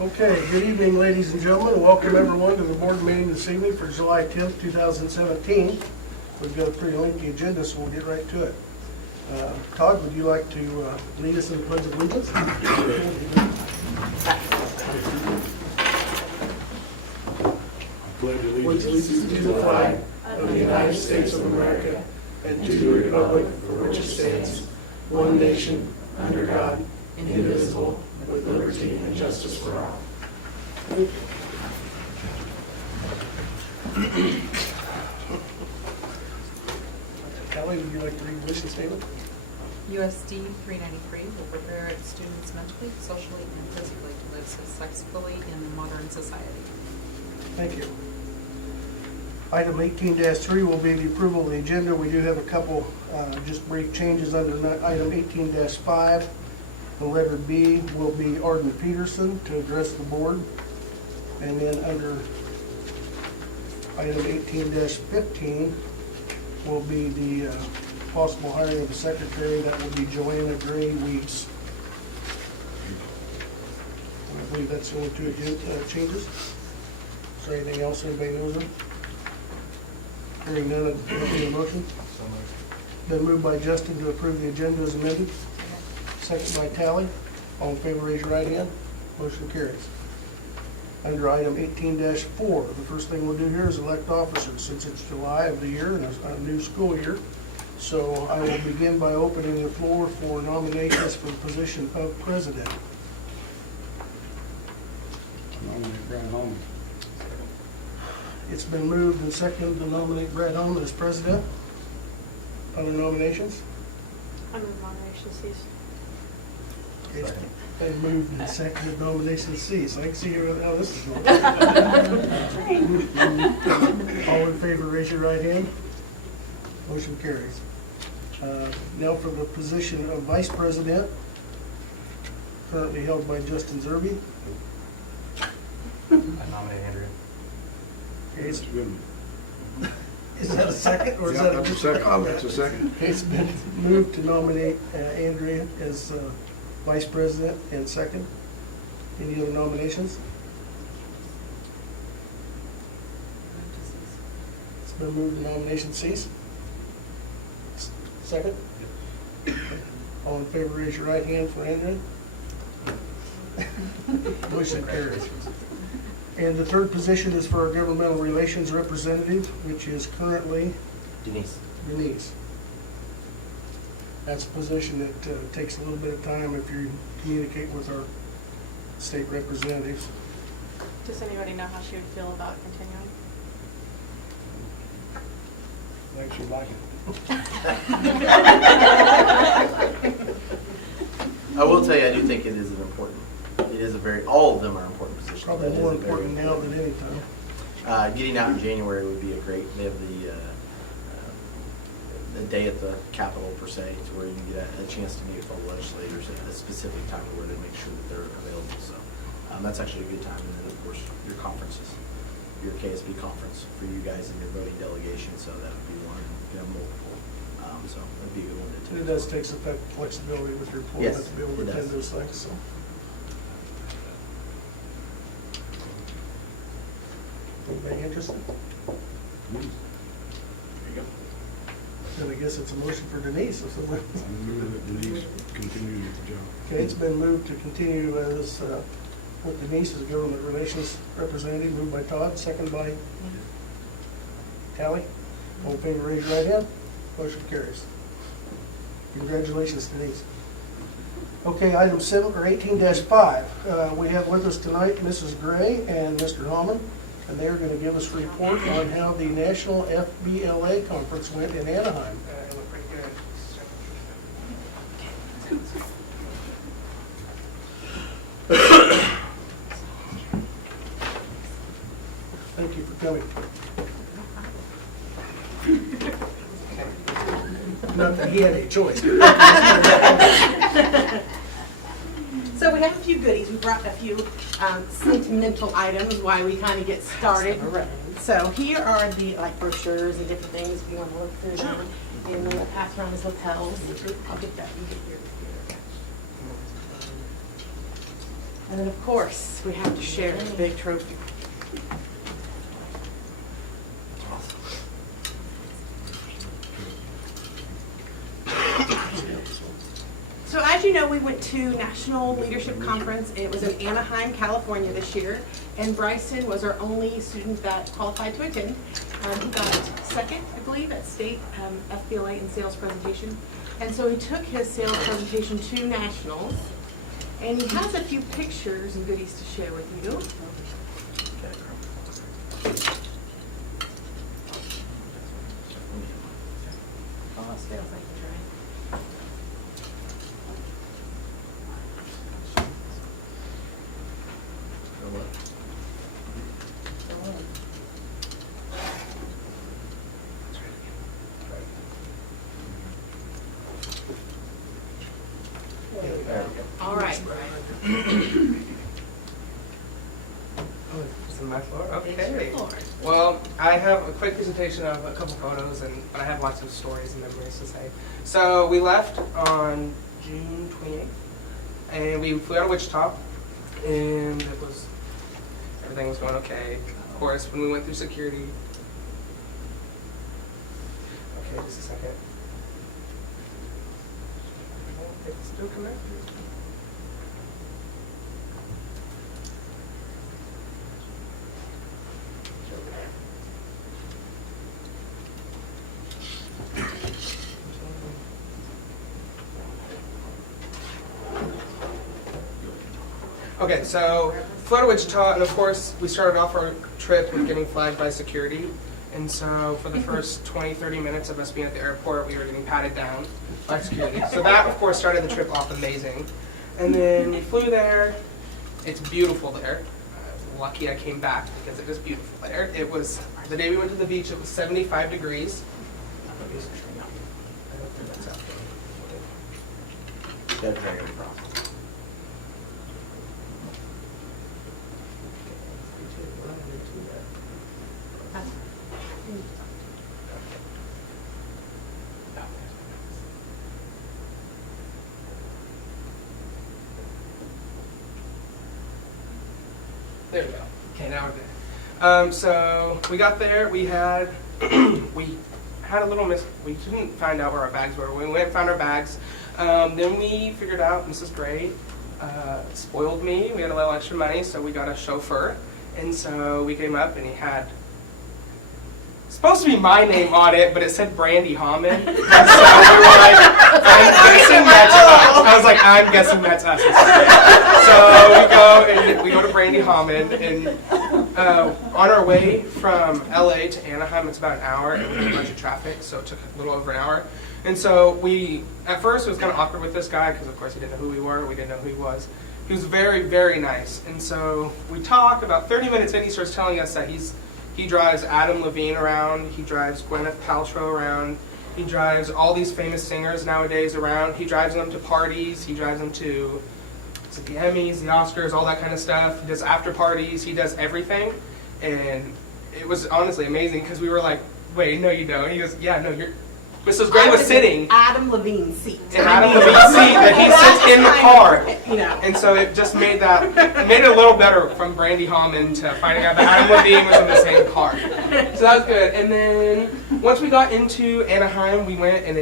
Okay, good evening, ladies and gentlemen. Welcome everyone to the board meeting this evening for July 10th, 2017. We've got a pretty lengthy agenda, so we'll get right to it. Todd, would you like to lead us in the Pledge of Allegiance? Pledge allegiance to the flag of the United States of America and to the republic for which it stands, one nation, under God, indivisible, with liberty and justice for all. Kelly, would you like to read the mission statement? USD 393 will prepare its students mentally, socially, and physically to live successfully in the modern society. Thank you. Item 18-3 will be the approval of the agenda. We do have a couple just brief changes under item 18-5. The letter B will be Arden Peterson to address the board. And then under item 18-15 will be the possible hiring of a secretary. That will be Joanna Gray Weeks. I believe that's the only two changes. Is there anything else anybody knows of? Hearing none, entertain a motion. Been moved by Justin to approve the agenda as amended. Second by Tally. All in favor, raise your right hand. Motion carries. Under item 18-4, the first thing we'll do here is elect officers, since it's July of the year and a new school year. So I will begin by opening the floor for nominations for the position of president. Nominate Brad Holman. It's been moved and seconded to nominate Brad Holman as president. Other nominations? I move nomination cease. Okay, it's been moved and seconded, nomination cease. I can see how this is going. All in favor, raise your right hand. Motion carries. Now for the position of vice president, currently held by Justin Zerby. I nominate Andrea. Okay, That's good. is that a second, or is Yeah, that that's a just second. comment? That's a second. Okay, it's been moved to nominate Andrea as vice president and second. Any other nominations? It's been moved to nomination cease. Second? All in favor, raise your right hand for Andrea. Motion carries. And the third position is for our governmental relations representative, which is currently Denise. Denise. That's a position that takes a little bit of time if you communicate with our state representatives. Does anybody know how she would feel about continuing? I think she'd like it. I will tell you, I do think it is an important, it is a very, all of them are important positions. Probably That is more a very important now than any time. Getting out in January would be a great, they have the day at the Capitol per se, to where you can get a chance to meet with all the legislators at a specific time where they make sure that they're available. So that's actually a good time. And then of course your conferences, your KSB conference for you guys and your voting delegation. So that would be one. You have multiple. So that'd be a good one to And attend. it does take some flexibility with your employment Yes, to be able to it attend does. those things. So. Anybody interested? There you go. Then I guess it's a motion for Denise. Or something. I move that Denise continue with the job. Okay, it's been moved to continue as with Denise as government relations representative, moved by Todd, second by Tally. All in favor, raise your right hand. Motion carries. Congratulations, Denise. Okay, item 18-5. We have with us tonight Mrs. Gray and Mr. Hallman, and they're going to give us a report on how the National FBLA Conference went in Anaheim. Thank you for coming. Not that he had any choice. So we have a few goodies. We brought a few sentimental items while we kind of get started. So here are the brochures and different things if you want to look through them. And I'm going to pass around his lapels. I'll get that. You get yours here. And then, of course, we have to share the big trophy. So as you know, we went to National Leadership Conference. It was in Anaheim, California this year. And Bryson was our only student that qualified to attend. He got second, I believe, at state FBLA in sales presentation. And so he took his sales presentation to nationals. And he has a few pictures and goodies to share with you. All right. It's on my floor? It's Okay. your floor. Well, I have a quick presentation of a couple photos, but I have lots of stories and memories to say. So we left on June 28th, and we flew out of Wichita, and everything was going okay. Of course, when we went through security. Okay, just a second. It's still connected. Okay, so flew to Wichita, and of course, we started off our trip with getting flagged by security. And so for the first 20, 30 minutes of us being at the airport, we were getting patted down by security. So that, of course, started the trip off amazing. And then we flew there. It's beautiful there. Lucky I came back because it was beautiful there. It was, the day we went to the beach, it was 75 degrees. I don't think that's out there. That's very impressive. There we go. Okay, now we're there. So we got there. We had we had a little we didn't find out where our bags were. We went and found our bags. Then we figured out Mrs. Gray spoiled me. We had a little extra money, so we got a chauffeur. And so we came up, and he had supposed to be my name on it, but it said Brandy Hammond. So we were like, I'm guessing that's us. I was like, I'm guessing that's us. So we go to Brandy Hammond, and on our way from LA to Anaheim, it's about an hour, and we had a bunch of traffic, so it took a little over an hour. And so at first it was kind of awkward with this guy, because of course he didn't know who we were, we didn't know who he was. He was very, very nice. And so we talk, about 30 minutes in, he starts telling us that he drives Adam Levine around, he drives Gwyneth Paltrow around, he drives all these famous singers nowadays around, he drives them to parties, he drives them to the Emmys, the Oscars, all that kind of stuff. He does after parties, he does everything. And it was honestly amazing, because we were like, wait, no you don't. He goes, yeah, no, Mrs. Gray was sitting Adam Levine's seat. in Adam Levine's seat that he sits in the car. You know. And so it just made it a little better from Brandy Hammond to finding out that Adam Levine was in the same car. So that was good. And then once we got into Anaheim, we went, and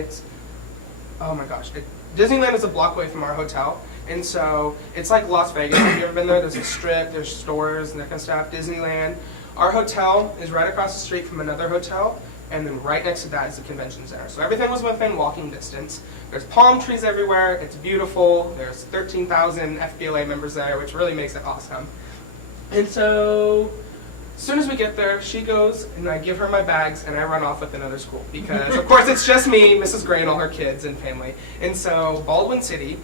oh my gosh, Disneyland is a block away from our hotel. And so it's like Las Vegas. Have you ever been there? There's a strip, there's stores and that kind of stuff. Disneyland. Our hotel is right across the street from another hotel. And then right next to that is the convention center. So everything was within walking distance. There's palm trees everywhere. It's beautiful. There's 13,000 FBLA members there, which really makes it awesome. And so as soon as we get there, she goes, and I give her my bags, and I run off with another school. Because, of course, it's just me, Mrs. Gray, and all her kids and family. And so Baldwin City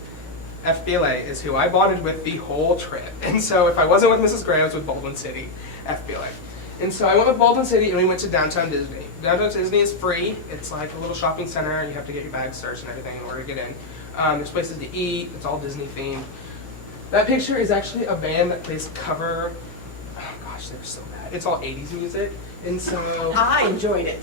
FBLA is who I bonded with the whole trip. And so if I wasn't with Mrs. Gray, I was with Baldwin City FBLA. And so I went with Baldwin City, and we went to Downtown Disney. Downtown Disney is free. It's like a little shopping center. You have to get your bag searched and everything in order to get in. There's places to eat. It's all Disney themed. That picture is actually a band that plays cover. Oh God, gosh, they're so bad. It's all 80s music. And so I enjoyed it.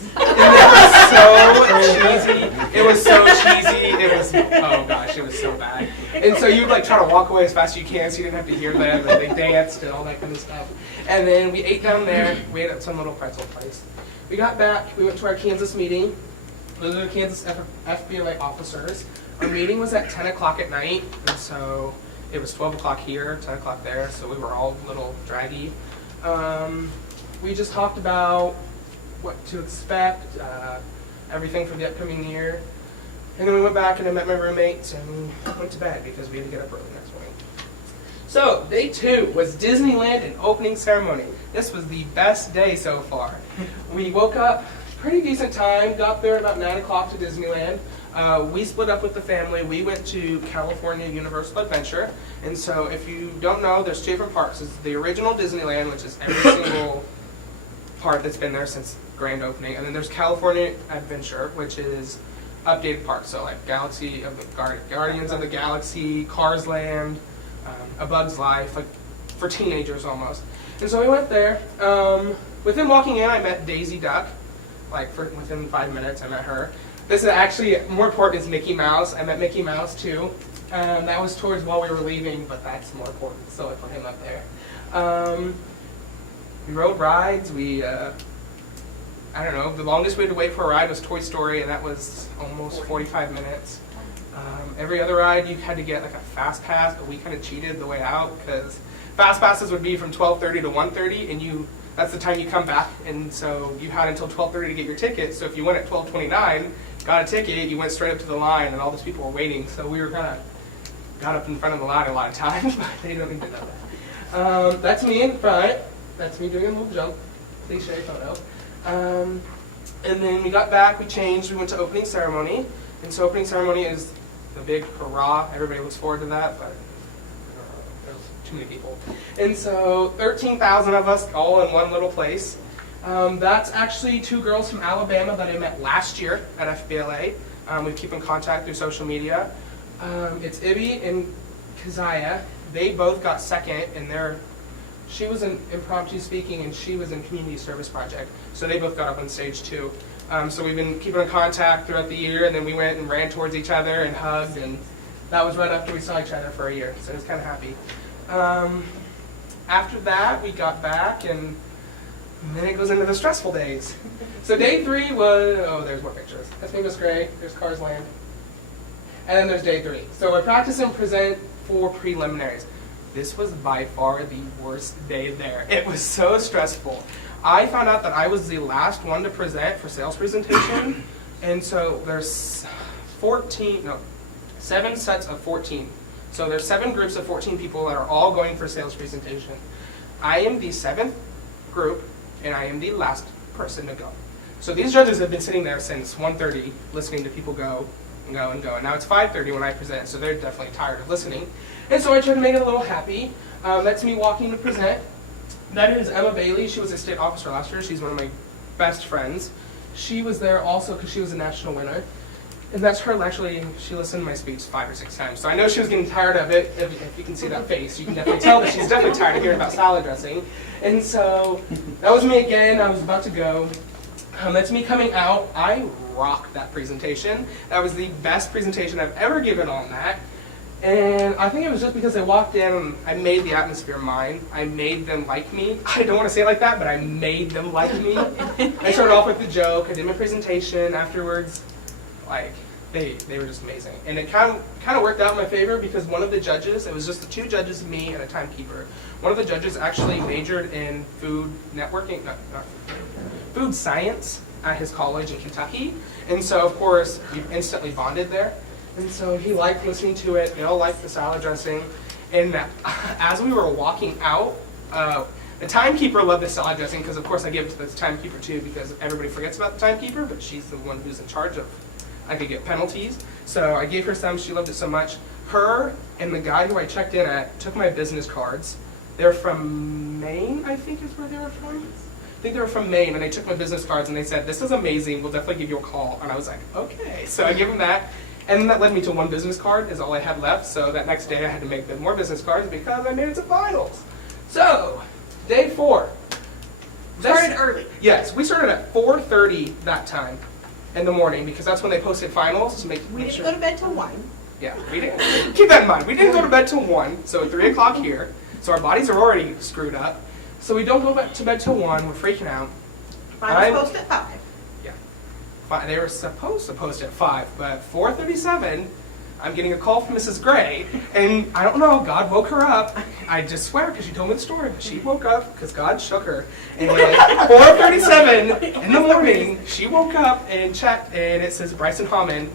It was so cheesy. It was, oh gosh, it was so bad. And so you would like try to walk away as fast as you can so you didn't have to hear them, and they danced and all that kind of stuff. And then we ate down there. We ate at some little pretzel place. We got back. We went to our Kansas meeting. Those are the Kansas FBLA officers. Our meeting was at 10 o'clock at night, and so it was 12 o'clock here, 10 o'clock there, so we were all a little draggy. We just talked about what to expect, everything for the upcoming year. And then we went back and I met my roommates and we went to bed because we had to get up early next morning. So, day 2 was Disneyland and opening ceremony. This was the best day so far. We woke up pretty decent time, got there about 9 o'clock to Disneyland. We split up with the family. We went to California Universal Adventure. And so if you don't know, there's 2 different parks. There's the original Disneyland, which is every single part that's been there since grand opening. And then there's California Adventure, which is updated parks. So like Galaxy of the Guardians of the Galaxy, Cars Land, A Bug's Life, like for teenagers almost. And so we went there. Within walking in, I met Daisy Duck. Like within 5 minutes, I met her. This is actually more important is Mickey Mouse. I met Mickey Mouse too. That was towards while we were leaving, but that's more important, so I put him up there. We rode rides. I don't know, the longest we had to wait for a ride was Toy Story, and that was almost 45 minutes. Every other ride, you had to get like a fast pass, but we kind of cheated the way out because fast passes would be from 12:30 to 1:30, and that's the time you come back, and so you had until 12:30 to get your ticket. So if you went at 12:29, got a ticket, you went straight up to the line, and all those people were waiting. So we were kind of got up in front of the line a lot of times, but they don't need to know that. That's me in front. That's me doing a little jump, cliche photo. And then we got back, we changed, we went to opening ceremony. And so opening ceremony is the big hurrah. Everybody looks forward to that, but there's too many people. And so 13,000 of us all in one little place. That's actually 2 girls from Alabama that I met last year at FBLA. We keep in contact through social media. It's Ibby and Keziah. They both got second, and she was in impromptu speaking and she was in community service project. So they both got up on stage too. So we've been keeping in contact throughout the year, and then we went and ran towards each other and hugged, and that was right after we saw each other for a year. So I was kind of happy. After that, we got back, and then it goes into the stressful days. So day 3 was, there's more pictures. That's me, Miss Gray. There's Cars Land. And then there's day 3. So I practice and present for preliminaries. This was by far the worst day there. It was so stressful. I found out that I was the last one to present for sales presentation. And so there's 7 sets of 14. So there's 7 groups of 14 people that are all going for sales presentation. I am the 7th group, and I am the last person to go. So these judges have been sitting there since 1:30 listening to people go and go and go. And now it's 5:30 when I present, so they're definitely tired of listening. And so I tried to make it a little happy. That's me walking to present. That is Emma Bailey. She was a state officer last year. She's one of my best friends. She was there also because she was a national winner. And that's her, actually, she listened to my speech 5 or 6 times. So I know she was getting tired of it. If you can see that face, you can definitely tell that she's definitely tired of hearing about salad dressing. And so that was me again. I was about to go. That's me coming out. I rocked that presentation. That was the best presentation I've ever given on that. And I think it was just because I walked in and I made the atmosphere mine. I made them like me. I don't want to say it like that, but I made them like me. I started off with the joke. I did my presentation afterwards. Like, they were just amazing. And it kind of worked out in my favor because one of the judges, it was just the 2 judges, me and a timekeeper. One of the judges actually majored in food networking, food science at his college in Kentucky. And so, of course, we instantly bonded there. And so he liked listening to it. They all liked the salad dressing. And as we were walking out, the timekeeper loved the salad dressing because, of course, I gave it to the timekeeper too because everybody forgets about the timekeeper, but she's the one who's in charge of, I could get penalties. So I gave her some. She loved it so much. Her and the guy who I checked in at took my business cards. They're from Maine, I think is where they were from. I think they were from Maine, and they took my business cards and they said, "This is amazing. We'll definitely give you a call." And I was like, "Okay." So I gave them that. And then that led me to 1 business card is all I had left. So that next day I had to make them more business cards because I made it to finals. So, day 4. Started early. Yes, we started at 4:30 that time in the morning because that's when they posted finals to make We didn't sure. go to bed till 1. Yeah, we didn't. Keep that in mind. We didn't go to bed till 1, so at 3 o'clock here. So our bodies are already screwed up. So we don't go back to bed till 1. We're freaking out. I was supposed at 5. Yeah. They were supposed to post at 5, but 4:37, I'm getting a call from Mrs. Gray, and I don't know, God woke her up. I just swear, because she told me the story, but she woke up because God shook her. And at 4:37 in the morning, she woke up and checked, and it says Bryson Hammond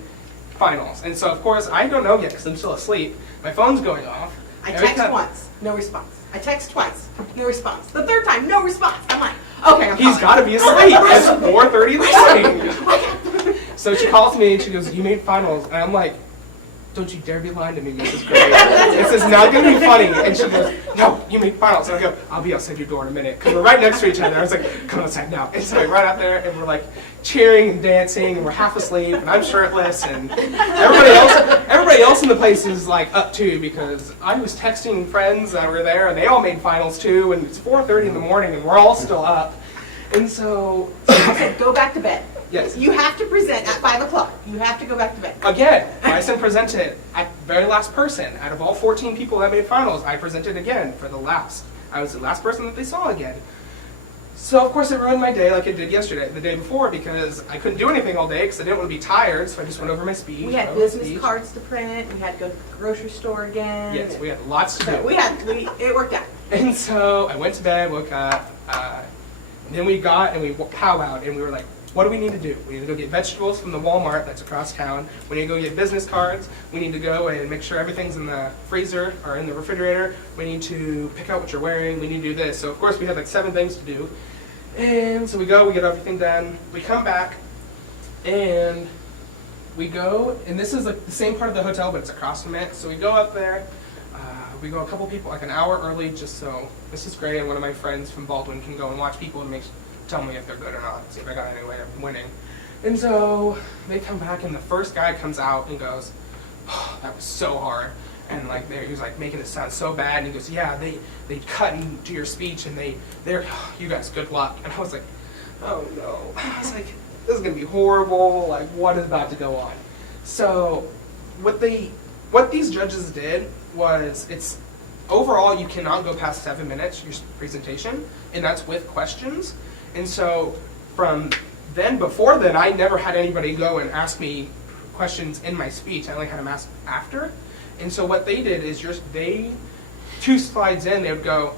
finals. And so, of course, I don't know yet because I'm still asleep. My phone's going off. I Every text time- once, no response. I text twice, no response. The third time, no response. I'm like, okay, I'm He's calling. got to be asleep. It's 4:30 in the morning. So she calls me and she goes, "You made finals." And I'm like, "Don't you dare be lying to me, Mrs. Gray. This is not going to be funny." And she goes, "No, you made finals." And I go, "I'll be outside your door in a minute." Because we're right next to each other. I was like, "Come outside now." And so we run out there and we're like cheering and dancing and we're half asleep and I'm shirtless and everybody else in the place is like up too because I was texting friends that were there and they all made finals too and it's 4:30 in the morning and we're all still up. And so I said, go back to bed. yes. You have to present at 5 o'clock. You have to go back to bed. Again, Bryson presented at very last person. Out of all 14 people that made finals, I presented again for the last. I was the last person that they saw again. So of course it ruined my day like it did yesterday, the day before, because I couldn't do anything all day because I didn't want to be tired, so I just went over my speech. We had wrote my business speech. cards to print. We had to go to the grocery store again. Yes, we had lots to So do. it worked out. And so I went to bed, woke up, and then we got and we powwowed and we were like, what do we need to do? We need to go get vegetables from the Walmart that's across town. We need to go get business cards. We need to go and make sure everything's in the freezer or in the refrigerator. We need to pick out what you're wearing. We need to do this. So of course we had like 7 things to do. And so we go, we get everything done. We come back and we go, and this is like the same part of the hotel, but it's across from it. So we go up there. We go a couple people, like an hour early, just so Mrs. Gray and one of my friends from Baldwin can go and watch people and tell me if they're good or not, see if I got any way of winning. And so they come back, and the first guy comes out and goes, "Oh, that was so hard." And like he was like making it sound so bad, and he goes, "Yeah, they cut into your speech, and they're you guys, good luck." And I was like, "Oh no!" I was like, "This is gonna be horrible. Like, what is about to go on?" So what these judges did was overall you cannot go past 7 minutes your presentation, and that's with questions. And so from then, before then, I never had anybody go and ask me questions in my speech. I only had them ask after. And so what they did is they 2 slides in, they would go,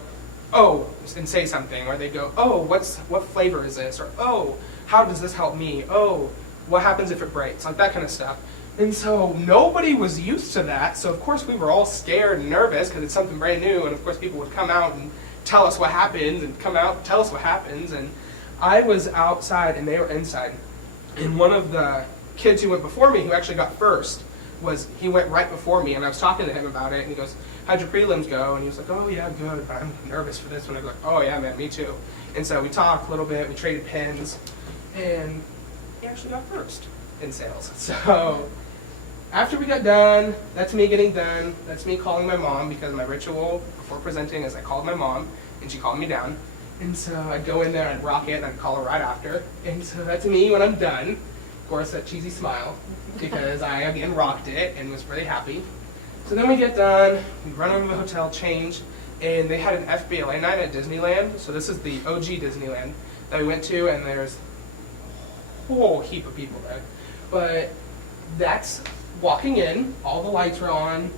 "Oh," and say something, or they'd go, "Oh, what flavor is this?" Or, "Oh, how does this help me?" "Oh, what happens if it breaks?" Like that kind of stuff. And so nobody was used to that. So of course we were all scared and nervous because it's something brand new. And of course people would come out and tell us what happens and come out and tell us what happens. And I was outside and they were inside. And one of the kids who went before me, who actually got first, he went right before me, and I was talking to him about it, and he goes, "How'd your prelims go?" And he was like, "Oh yeah, good, but I'm nervous for this one." I was like, "Oh yeah, man, me too." And so we talked a little bit, we traded pins, and he actually got first in sales. So after we got done, that's me getting done, that's me calling my mom, because my ritual before presenting is I called my mom, and she called me down. And so I'd go in there, I'd rock it, and I'd call her right after. And so that's me when I'm done. Of course, that cheesy smile, because I again rocked it and was really happy. So then we get done, we run over to the hotel, change, and they had an FBLA night at Disneyland. So this is the OG Disneyland that we went to, and there's a whole heap of people there. But that's walking in, all the lights were on,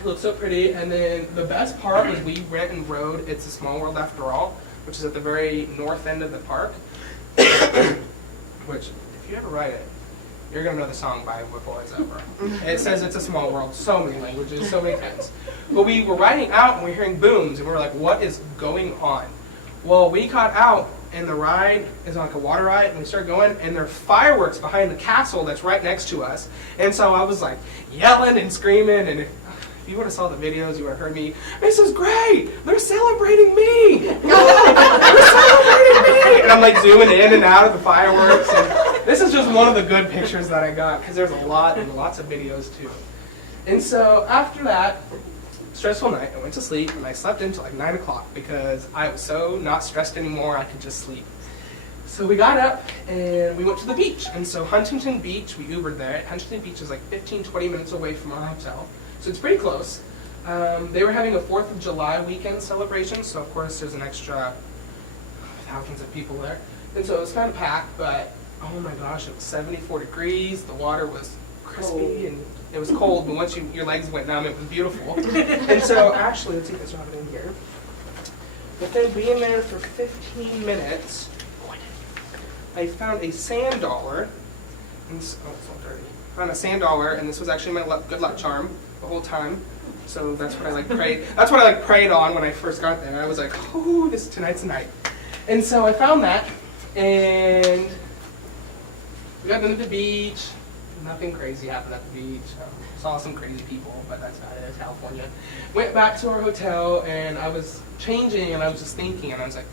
it looked so pretty, and then the best part was we went and rode It's a Small World After All, which is at the very north end of the park, which, if you ever ride it, you're going to know the song by before it's over. It says It's a Small World, so many languages, so many times. But we were riding out and we were hearing booms, and we were like, what is going on? Well, we got out, and the ride is like a water ride, and we started going, and there are fireworks behind the castle that's right next to us. And so I was like yelling and screaming, and if you would have saw the videos, you would have heard me, "This is great! They're celebrating me! They're celebrating me!" And I'm like zooming in and out of the fireworks. And this is just one of the good pictures that I got, because there's a lot and lots of videos too. And so after that, stressful night. I went to sleep and I slept until like 9 o'clock because I was so not stressed anymore. I could just sleep. So we got up and we went to the beach. And so Huntington Beach, we Ubered there. Huntington Beach is like 15, 20 minutes away from our hotel. So it's pretty close. They were having a 4th of July weekend celebration. So of course there's an extra thousands of people there. And so it was kind of packed, but oh my gosh, it was 74 degrees. The water was crispy and it was cold, but once your legs went numb, it was beautiful. And so actually, let's see if I drop it in here. Within being there for 15 minutes, I found a sand dollar. And so, oh, it's all dirty. Found a sand dollar, and this was actually my good luck charm the whole time. So that's what I like prayed. That's what I like prayed on when I first got there. I was like, oh, tonight's the night. And so I found that, and we got into the beach. Nothing crazy happened at the beach. Saw some crazy people, but that's not it. It's California. Went back to our hotel, and I was changing, and I was just thinking, and I was like,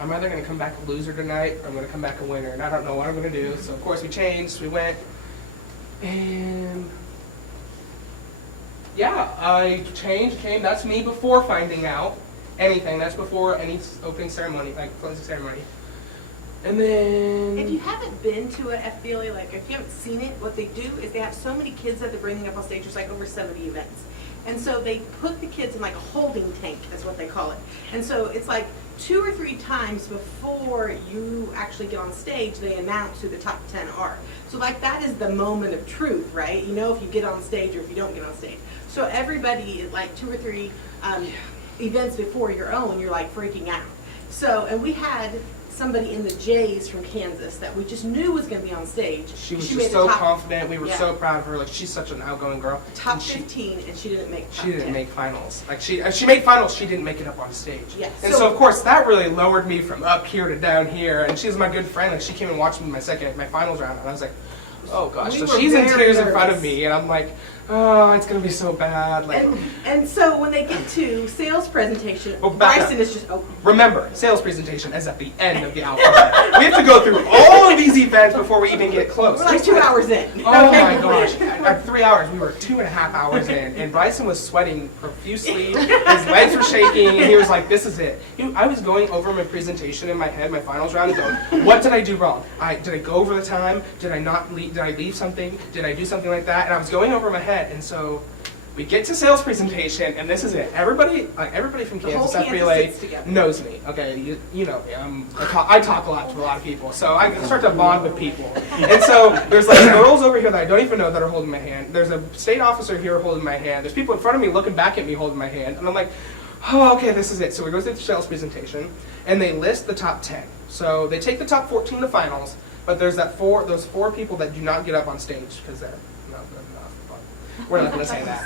I'm either going to come back a loser tonight, or I'm going to come back a winner, and I don't know what I'm going to do. So of course we changed. We went, and yeah, I changed. Came. That's me before finding out anything. That's before any opening ceremony, like closing ceremony. And then, If you haven't been to a FBLA, like if you haven't seen it, what they do is they have so many kids that they're bringing up on stage. There's like over 70 events. And so they put the kids in like a holding tank, is what they call it. And so it's like 2 or 3 times before you actually get on stage, they announce who the top 10 are. So like that is the moment of truth, right? You know if you get on stage or if you don't get on stage. So everybody, like 2 or 3 events before your own, you're like freaking out. So, and we had somebody in the Jays from Kansas that we just knew was going to be on stage. she was made just the so top- confident. We were Yeah. so proud of her. Like she's such an outgoing girl. Top And she- 15, and she didn't make top She didn't 10. make finals. Like she made finals. She didn't make it up on stage. Yeah, And so- so of course that really lowered me from up here to down here. And she was my good friend. Like she came and watched me my finals round, and I was like, oh gosh. We So were she's in very tears in front nervous. of me, and I'm like, oh, it's gonna be so bad. Like, And so when they get to sales presentation, Well, back Bryson up. is just, oh, remember, sales presentation is at the end of the alphabet. We have to go through all of these events before we even get close. we're like 2 hours in. Oh Okay. my gosh. At 3 hours, we were 2.5 hours in, and Bryson was sweating profusely. His legs were shaking, and he was like, this is it. I was going over my presentation in my head, my finals round, and going, what did I do wrong? Did I go over the time? Did I not leave? Did I leave something? Did I do something like that? And I was going over my head, and so we get to sales presentation, and this is it. Everybody from The whole Kansas Kansas FBLA sits together. knows me. Okay, you know me. I talk a lot to a lot of people, so I start to bond with people. And so there's like girls over here that I don't even know that are holding my hand. There's a state officer here holding my hand. There's people in front of me looking back at me holding my hand, and I'm like, oh, okay, this is it. So we go through the sales presentation, and they list the top 10. So they take the top 14 to finals, but there's those four people that do not get up on stage because they're not good enough. But we're not going to say that.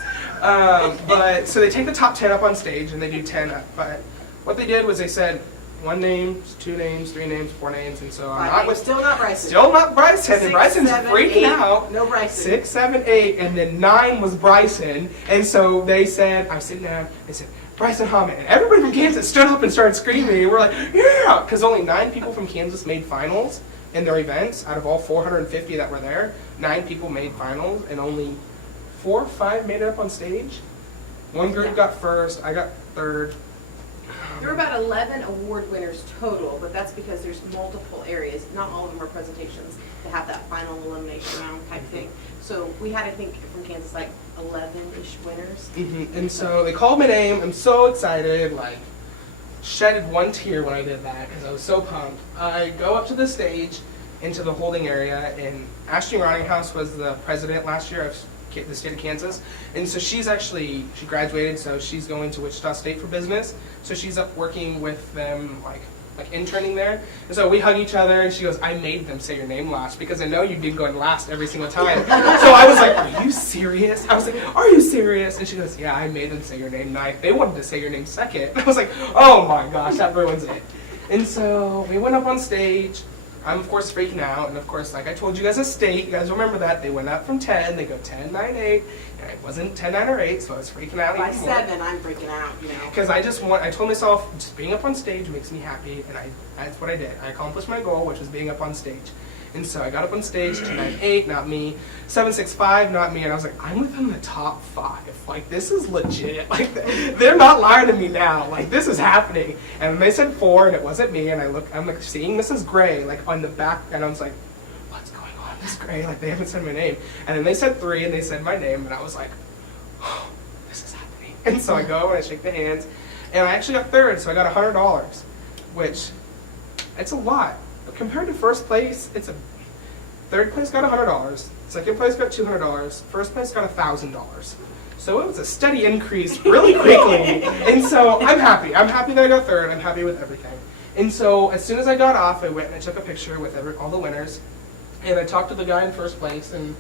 But so they take the top 10 up on stage, and they do 10 up. But what they did was they said 1 name, 2 names, 3 names, 4 names, and so I'm not with Still not Bryson. Still not Bryson, and 6, Bryson's 7, freaking 8, out. No Bryson. 6, 7, 8, and then 9 was Bryson. And so they said, I was sitting down, they said, Bryson Hammond. And everybody from Kansas stood up and started screaming. And we're like, yeah! Because only 9 people from Kansas made finals in their events. Out of all 450 that were there, 9 people made finals, and only 4 or 5 made it up on stage. One group got first, I got third. There were about 11 award winners total, but that's because there's multiple areas. Not all of them are presentations to have that final elimination round type thing. So we had, I think, from Kansas, like 11-ish winners. And so they called my name. I'm so excited, like shedded 1 tear when I did that because I was so pumped. I go up to the stage into the holding area, and Ashley Ronninghouse was the president last year of the state of Kansas, and so she graduated, so she's going to Wichita State for business. So she's up working with them, like interning there. And so we hug each other, and she goes, I made them say your name last because I know you did go last every single time. So I was like, are you serious? I was like, are you serious? And she goes, yeah, I made them say your name ninth. They wanted to say your name second. And I was like, oh my gosh, that ruins it. And so we went up on stage. I'm, of course, freaking out, and of course, like I told you guys a state, you guys remember that, they went up from 10, they go 10, 9, 8, and it wasn't 10, 9, or 8, so I was freaking out By even more. 7, I'm freaking out, you know. Because I told myself, just being up on stage makes me happy, and that's what I did. I accomplished my goal, which was being up on stage. And so I got up on stage, 298, not me. 765, not me. And I was like, I'm within the top 5. Like, this is legit. Like, they're not lying to me now. Like, this is happening. And they said 4, and it wasn't me. And I'm like seeing Mrs. Gray, like, on the back. And I was like, what's going on, Miss Gray? Like, they haven't said my name. And then they said 3, and they said my name. And I was like, oh, this is happening. And so I go and I shake the hands. And I actually got 3rd, so I got $100, which, it's a lot. But compared to first place, it's a 3rd place got $100, 2nd place got $200, 1st place got $1,000. So it was a steady increase really quickly. And so I'm happy. I'm happy that I got 3rd. I'm happy with everything. And so as soon as I got off, I went and I took a picture with all the winners. And I talked to the guy in 1st place, and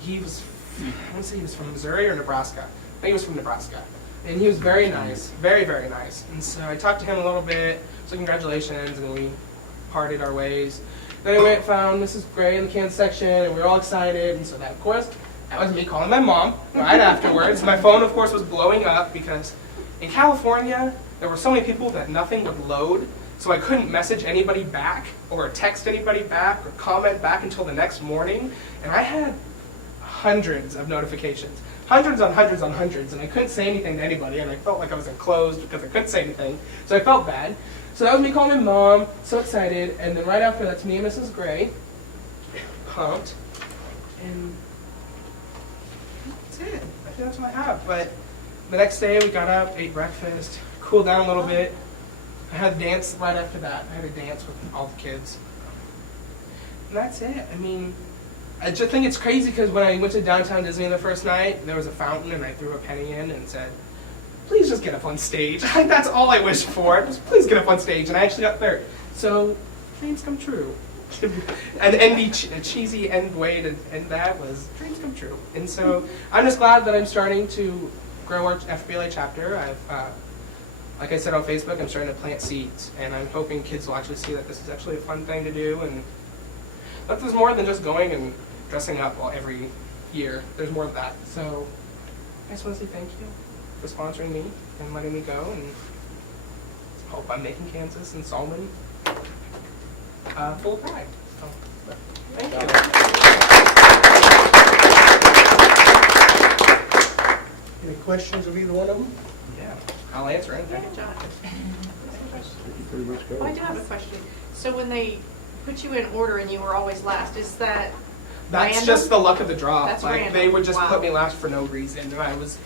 he was, I want to say he was from Missouri or Nebraska. I think he was from Nebraska. And he was very nice, very, very nice. And so I talked to him a little bit, so congratulations, and we parted our ways. Then I went and found Mrs. Gray in the Kansas section, and we were all excited. And so that, of course, that was me calling my mom right afterwards. My phone, of course, was blowing up because in California, there were so many people that nothing would load. So I couldn't message anybody back or text anybody back or comment back until the next morning. And I had hundreds of notifications, hundreds on hundreds on hundreds, and I couldn't say anything to anybody, and I felt like I was enclosed because I couldn't say anything. So I felt bad. So that was me calling my mom, so excited, and then right after that's me and Mrs. Gray, pumped, and that's it. I think that's what I have. But the next day we got up, ate breakfast, cooled down a little bit. I had a dance right after that. I had a dance with all the kids. And that's it. I mean, I just think it's crazy because when I went to downtown Disney the first night, there was a fountain and I threw a penny in and said, please just get up on stage. That's all I wished for. Just please get up on stage. And I actually got 3rd. So dreams come true. And the cheesy end way to end that was dreams come true. And so I'm just glad that I'm starting to grow our FBLA chapter. I've, like I said on Facebook, I'm starting to plant seeds. And I'm hoping kids will actually see that this is actually a fun thing to do. And but there's more than just going and dressing up every year. There's more of that. So I just want to say thank you for sponsoring me and letting me go, and hope I'm making Kansas and Solomon full of pride. So, thank you. Any questions of either one of them? Yeah, I'll answer anything. Good job. Pretty much Oh, I do have a question. So when they put you in order and you were always last, is that That's random? just the luck of the draw. That's like random. they would just Wow. put me last for no reason, and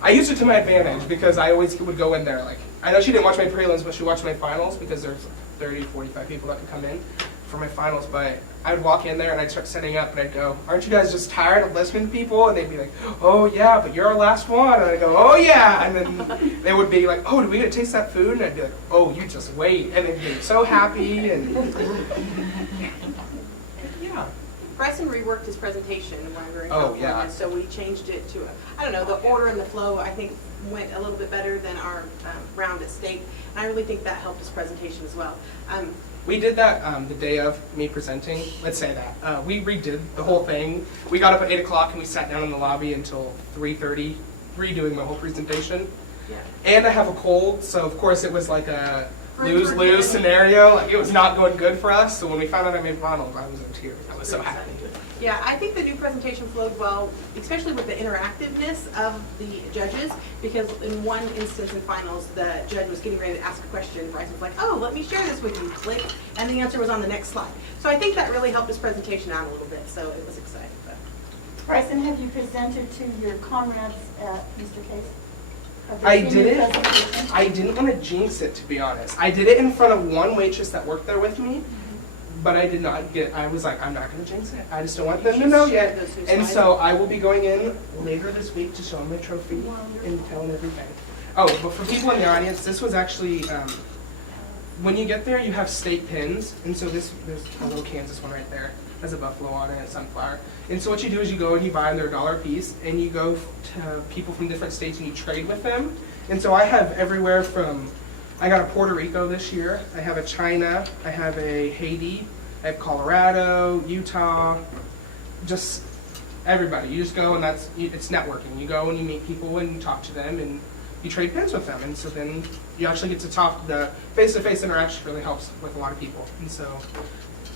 I used it to my advantage because I always would go in there. Like, I know she didn't watch my prelims, but she watched my finals because there's 30, 45 people that could come in for my finals. But I would walk in there and I'd start setting up and I'd go, aren't you guys just tired of listening to people? And they'd be like, oh yeah, but you're our last one. And I'd go, oh yeah. And then they would be like, oh, do we get to taste that food? And I'd be like, oh, you just wait. And they'd be so happy. And yeah. Bryson reworked his presentation when we were in Oh, California, yeah. so we changed it to, I don't know, the order and the flow, I think, went a little bit better than our round at state. And I really think that helped his presentation as well. We did that the day of me presenting. Let's say that. We redid the whole thing. We got up at 8 o'clock and we sat down in the lobby until 3:30, redoing my whole presentation. Yeah. And I have a cold, so of course it was like a lose-lose Forgiving. scenario. Like, it was not going good for us. So when we found out I made finals, I was in tears. I was so happy. Yeah, I think the new presentation flowed well, especially with the interactiveness of the judges, because in one instance in finals, the judge was getting ready to ask a question. Bryson was like, oh, let me share this with you, click, and the answer was on the next slide. So I think that really helped his presentation out a little bit, so it was exciting. But. Bryson, have you presented to your comrades at Mr. Case? Have they I seen your did it. presentation? I didn't want to jinx it, to be honest. I did it in front of one waitress that worked there with me. But I did not get, I was like, I'm not going to jinx it. I just don't want them to know yet. And so I will be going in later this week to show them my trophy and telling everything. Oh, but for people in the audience, this was actually, when you get there, you have state pins. And so there's a little Kansas one right there. Has a buffalo on it, a sunflower. And so what you do is you go and you buy them, they're $1 a piece, and you go to people from different states and you trade with them. And so I have everywhere from, I got a Puerto Rico this year, I have a China, I have a Haiti, I have Colorado, Utah, just everybody. You just go and it's networking. You go and you meet people and you talk to them and you trade pins with them. And so then you actually get to talk, the face-to-face interaction really helps with a lot of people. And so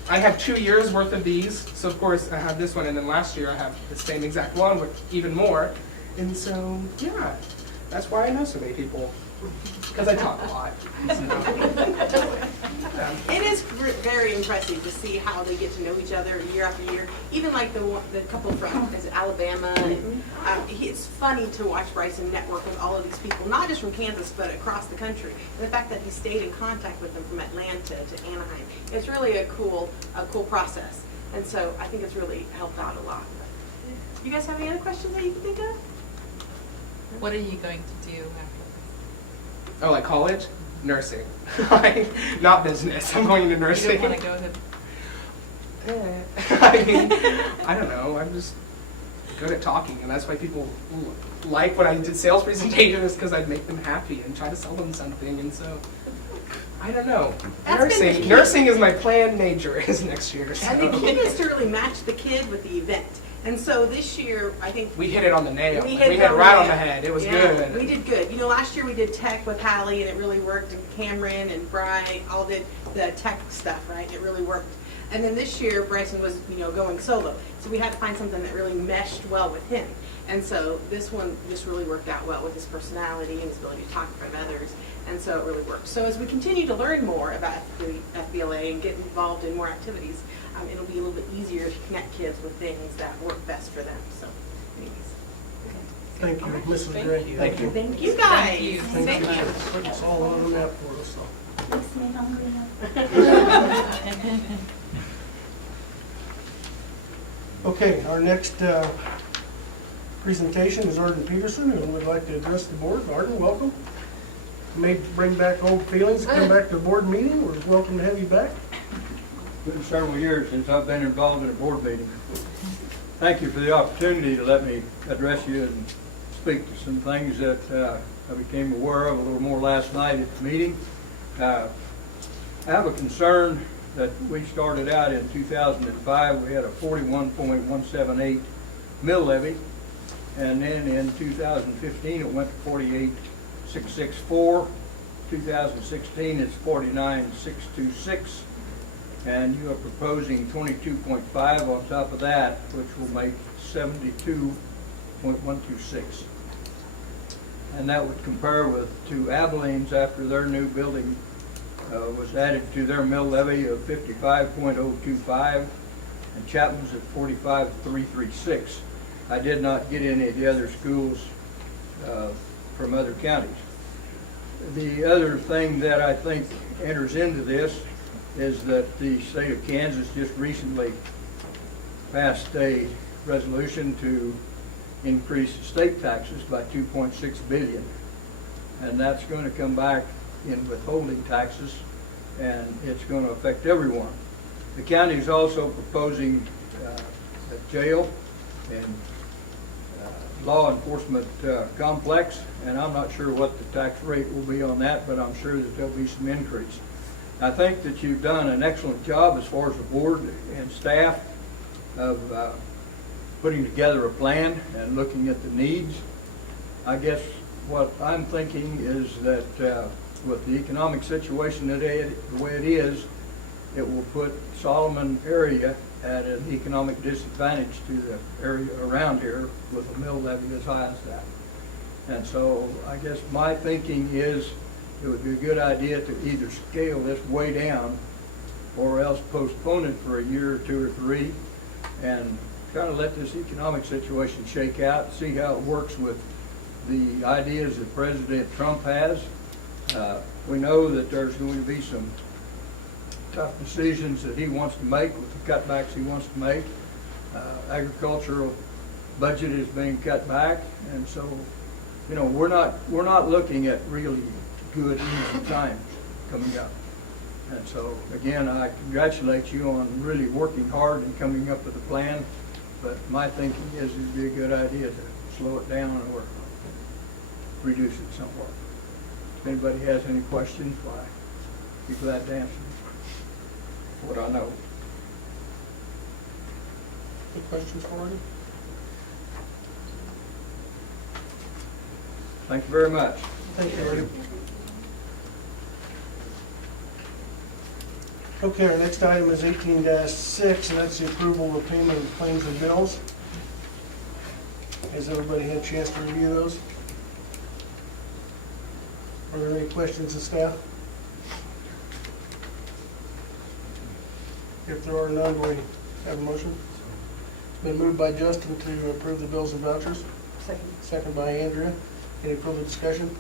I have 2 years worth of these, so of course I have this one, and then last year I have the same exact one with even more. And so, yeah, that's why I know so many people, because I talk a lot. It is very impressive to see how they get to know each other year after year. Even like the couple from is it Alabama. And, it's funny to watch Bryson network with all of these people, not just from Kansas, but across the country. And the fact that he stayed in contact with them from Atlanta to Anaheim, it's really a cool process. And so I think it's really helped out a lot. You guys have any other questions that you can think of? What are you going to do after Oh, like college? Nursing. Like, not business. I'm going into this? You nursing. don't want to go to, I mean, I don't know. I'm just good at talking, and that's why people like when I did sales presentations, because I'd make them happy and try to sell them something. And so, I don't know. That's been the key. Nursing is my planned major is next year. So. And the key is to really match the kid with the event. And so this year, I think We hit it on the nail. We We hit hit it it on right the on the nail. head. It was Yeah, good. we did good. You know, last year we did tech with Hallie, and it really worked. And Cameron and Brian all did the tech stuff, right? It really worked. And then this year, Bryson was, going solo. So we had to find something that really meshed well with him. And so this one just really worked out well with his personality and his ability to talk in front of others. And so it really worked. So as we continue to learn more about FBLA and get involved in more activities, it'll be a little bit easier to connect kids with things that work best for them. So anyways. Thank you, Mrs. Thank Gray. you. Thank you. Thank you guys. Thank you. Thank you. Put us all on the map for us, so. Makes me hungry now. Okay, our next presentation is Arden Peterson, and would like to address the board. Arden, welcome. You may bring back old feelings, come back to a board meeting. We're welcome to have you back. Been several years since I've been involved in a board meeting. Thank you for the opportunity to let me address you and speak to some things that I became aware of a little more last night at the meeting. I have a concern that we started out in 2005. We had a 41.178 mill levy, and then in 2015 it went to 48.664. 2016 it's 49.626. And you are proposing 22.5 on top of that, which will make 72.126. And that would compare to Abilene's after their new building was added to their mill levy of 55.025, and Chapman's at 45.336. I did not get any of the other schools from other counties. The other thing that I think enters into this is that the state of Kansas just recently passed a resolution to increase state taxes by $2.6 billion. And that's going to come back in withholding taxes, and it's going to affect everyone. The county is also proposing a jail and law enforcement complex, and I'm not sure what the tax rate will be on that, but I'm sure that there'll be some increase. I think that you've done an excellent job as far as the board and staff of putting together a plan and looking at the needs. I guess what I'm thinking is that with the economic situation today, the way it is, it will put Solomon area at an economic disadvantage to the area around here with a mill levy as high as that. And so I guess my thinking is it would be a good idea to either scale this way down or else postpone it for a year or 2 or 3 and kind of let this economic situation shake out, see how it works with the ideas that President Trump has. We know that there's going to be some tough decisions that he wants to make with the cutbacks he wants to make. Agricultural budget is being cut back, and so we're not looking at really good, easy times coming up. And so, again, I congratulate you on really working hard and coming up with a plan, but my thinking is it'd be a good idea to slow it down or reduce it somewhat. If anybody has any questions, why, I'd be glad to answer what I know. Any questions for Arden? Thank you very much. Thank you, Arden. Okay, our next item is 18-6, and that's the approval of payment of claims and bills. Has everybody had a chance to review those? Are there any questions of staff? If there are none, we have a motion. It's been moved by Justin to approve the bills and vouchers, Second. second by Andrea. Any further discussion?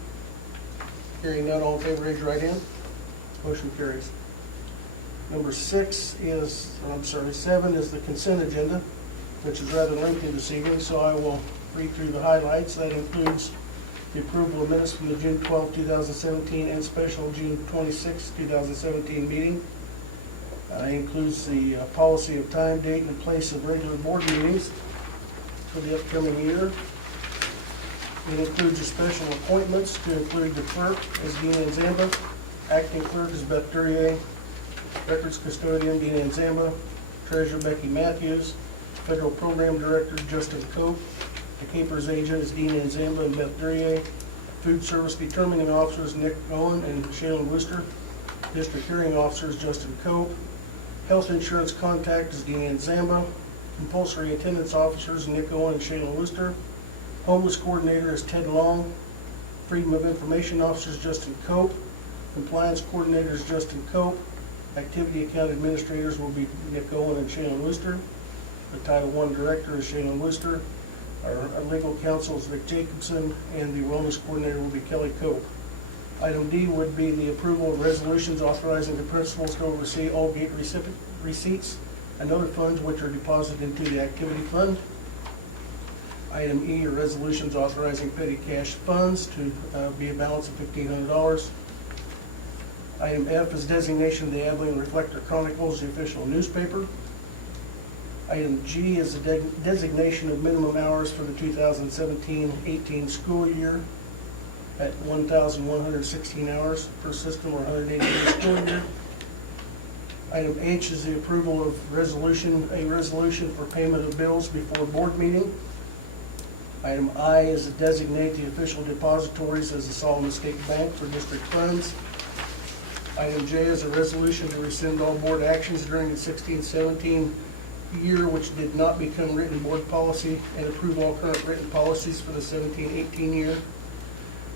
Hearing none, all in favor, raise your right hand. Motion carries. Number 7 is the consent agenda, which is rather lengthy this evening, so I will read through the highlights. That includes the approval of minutes from the June 12, 2017 and special June 26, 2017 meeting. It includes the policy of time, date, and place of regular board meetings for the upcoming year. It includes the special appointments to include the clerk as Dean Anzamba, acting clerk as Beth Duryea, records custodian Dean Anzamba, treasurer Becky Matthews, federal program director Justin Cope, the Capers agent is Dean Anzamba and Beth Duryea, food service determining officers Nick Owen and Shaylin Wooster, district hearing officers Justin Cope, health insurance contact is Dean Anzamba, compulsory attendance officers Nick Owen and Shaylin Wooster, homeless coordinator is Ted Long, freedom of information officers Justin Cope, compliance coordinator is Justin Cope, activity account administrators will be Nick Owen and Shaylin Wooster, the Title I director is Shaylin Wooster, our legal counsel is Vic Jacobson, and the wellness coordinator will be Kelly Cope. Item D would be the approval of resolutions authorizing the principals to oversee all gate receipts and other funds which are deposited into the activity fund. Item E are resolutions authorizing petty cash funds to be a balance of $1,500. Item F is designation of the Abilene Reflector Chronicles, the official newspaper. Item G is the designation of minimum hours for the 2017-18 school year at 1,116 hours per system or 180-day school year. Item H is the approval of a resolution for payment of bills before board meeting. Item I is to designate the official depositories as the Solomon State Bank for district funds. Item J is a resolution to rescind all board actions during the 16-17 year which did not become written board policy and approve all current written policies for the 17-18 year.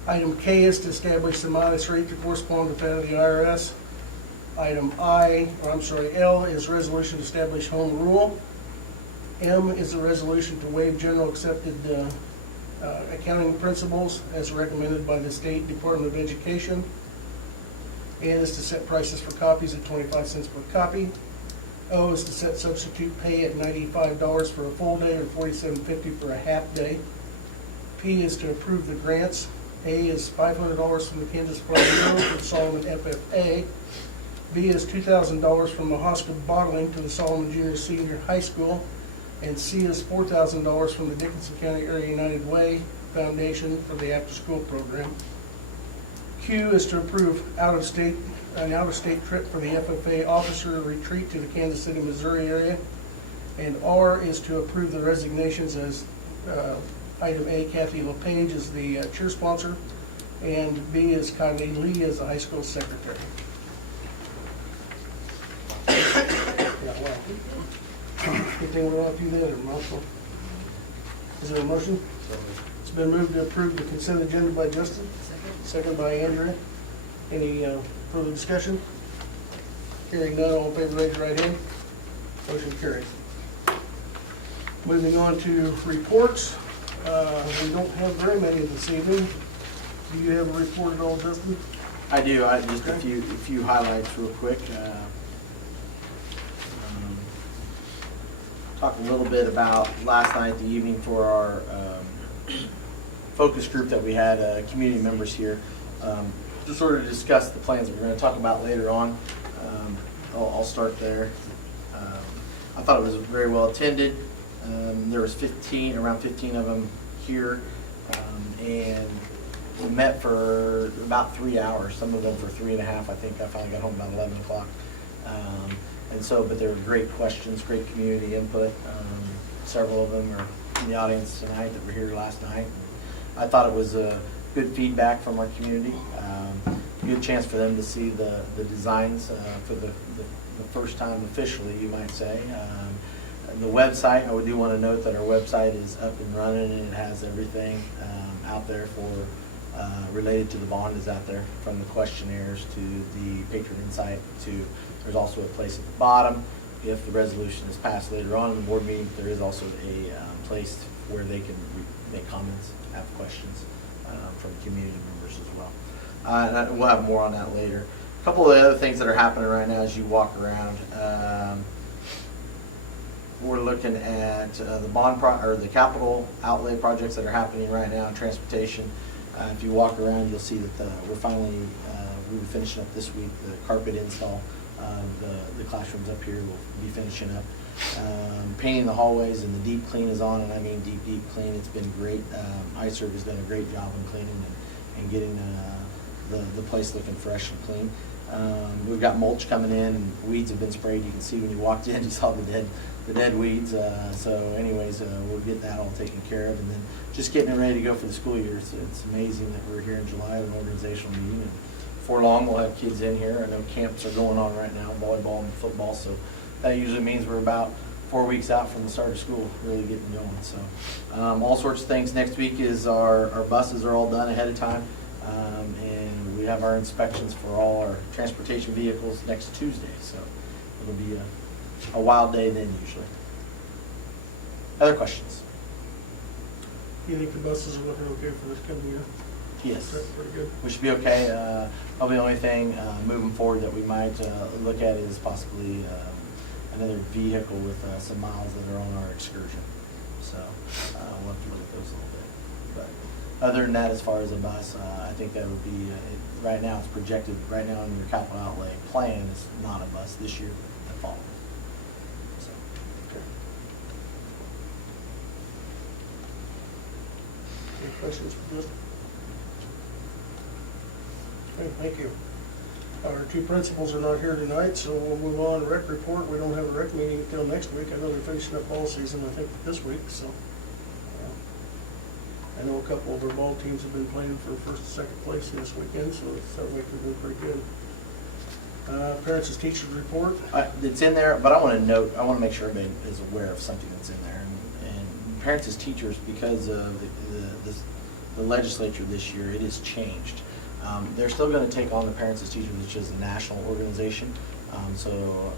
Item K is to establish the modest rate to correspond with that of the IRS. Item L is resolution to establish home rule. M is a resolution to waive general accepted accounting principles as recommended by the State Department of Education. N is to set prices for copies at 25 cents per copy. O is to set substitute pay at $95 for a full day or $47.50 for a half day. P is to approve the grants. A is $500 from the Kansas Farm Bureau for the Solomon FFA. B is $2,000 from Mahaska Bottling to the Solomon Junior Senior High School. And C is $4,000 from the Dickinson County Area United Way Foundation for the after-school program. Q is to approve an out-of-state trip for the FFA officer retreat to the Kansas City, Missouri area. And R is to approve the resignations as item A, Kathy LePage is the cheer sponsor, and B is Kylie Lee as the high school secretary. Yeah, well, anything we want to do that, or mouthful? Is there a motion? It's been moved to approve the consent agenda by Justin, second by Andrea. Any further discussion? Hearing none, all in favor, raise your right hand. Motion carries. Moving on to reports. We don't have very many this evening. Do you have a report at all, Justin? I do. Just a few highlights real quick. Talk a little bit about last night, the evening, for our focus group that we had, community members here, to sort of discuss the plans that we're going to talk about later on. I'll start there. I thought it was very well attended. There was around 15 of them here, and we met for about 3 hours, some of them for 3.5. I think I finally got home about 11 o'clock. But there were great questions, great community input. Several of them are in the audience tonight that were here last night. I thought it was good feedback from our community. Good chance for them to see the designs for the the first time officially, you might say. The website, I do want to note that our website is up and running, and it has everything out there for related to the bond is out there, from the questionnaires to the patron insight to, there's also a place at the bottom. If the resolution is passed later on in the board meeting, there is also a place where they can make comments, have questions from community members as well. And we'll have more on that later. A couple of the other things that are happening right now as you walk around. We're looking at the the capital outlay projects that are happening right now in transportation. If you walk around, you'll see that we're finally we were finishing up this week the carpet install. The classrooms up here will be finishing up. Painting the hallways, and the deep clean is on, and I mean deep clean. It's been great. iServe has done a great job in cleaning and getting the place looking fresh and clean. We've got mulch coming in, and weeds have been sprayed. You can see when you walked in, you saw the dead weeds. So anyways, we'll get that all taken care of, and then just getting it ready to go for the school year. It's amazing that we're here in July at an organizational meeting, and before long we'll have kids in here. I know camps are going on right now, volleyball and football, so that usually means we're about 4 weeks out from the start of school, really getting going. So all sorts of things. Next week is our buses are all done ahead of time, and we have our inspections for all our transportation vehicles next Tuesday, so it'll be a wild day then usually. Other questions? You think the buses are looking okay for this coming year? Yes. That's pretty good. We should be okay. Probably the only thing moving forward that we might look at is possibly another vehicle with some miles that are on our excursion. So we'll have to look at those a little bit. But other than that, as far as a bus, I think that would be, right now it's projected, right now in your capital outlay plan is not a bus this year, the following. So, Okay. Any questions for Justin? Okay, thank you. Our two principals are not here tonight, so we'll move on to rec report. We don't have a rec meeting until next week. I know they're finishing up ball season, I think, this week, so. I know a couple of our ball teams have been playing for first and second place this weekend, so it sounds like they're doing pretty good. Parents and teachers report. It's in there, but I want to note, I want to make sure everybody is aware of something that's in there. And parents as teachers, because of the legislature this year, it has changed. They're still going to take on the Parents as Teachers, which is a national organization, so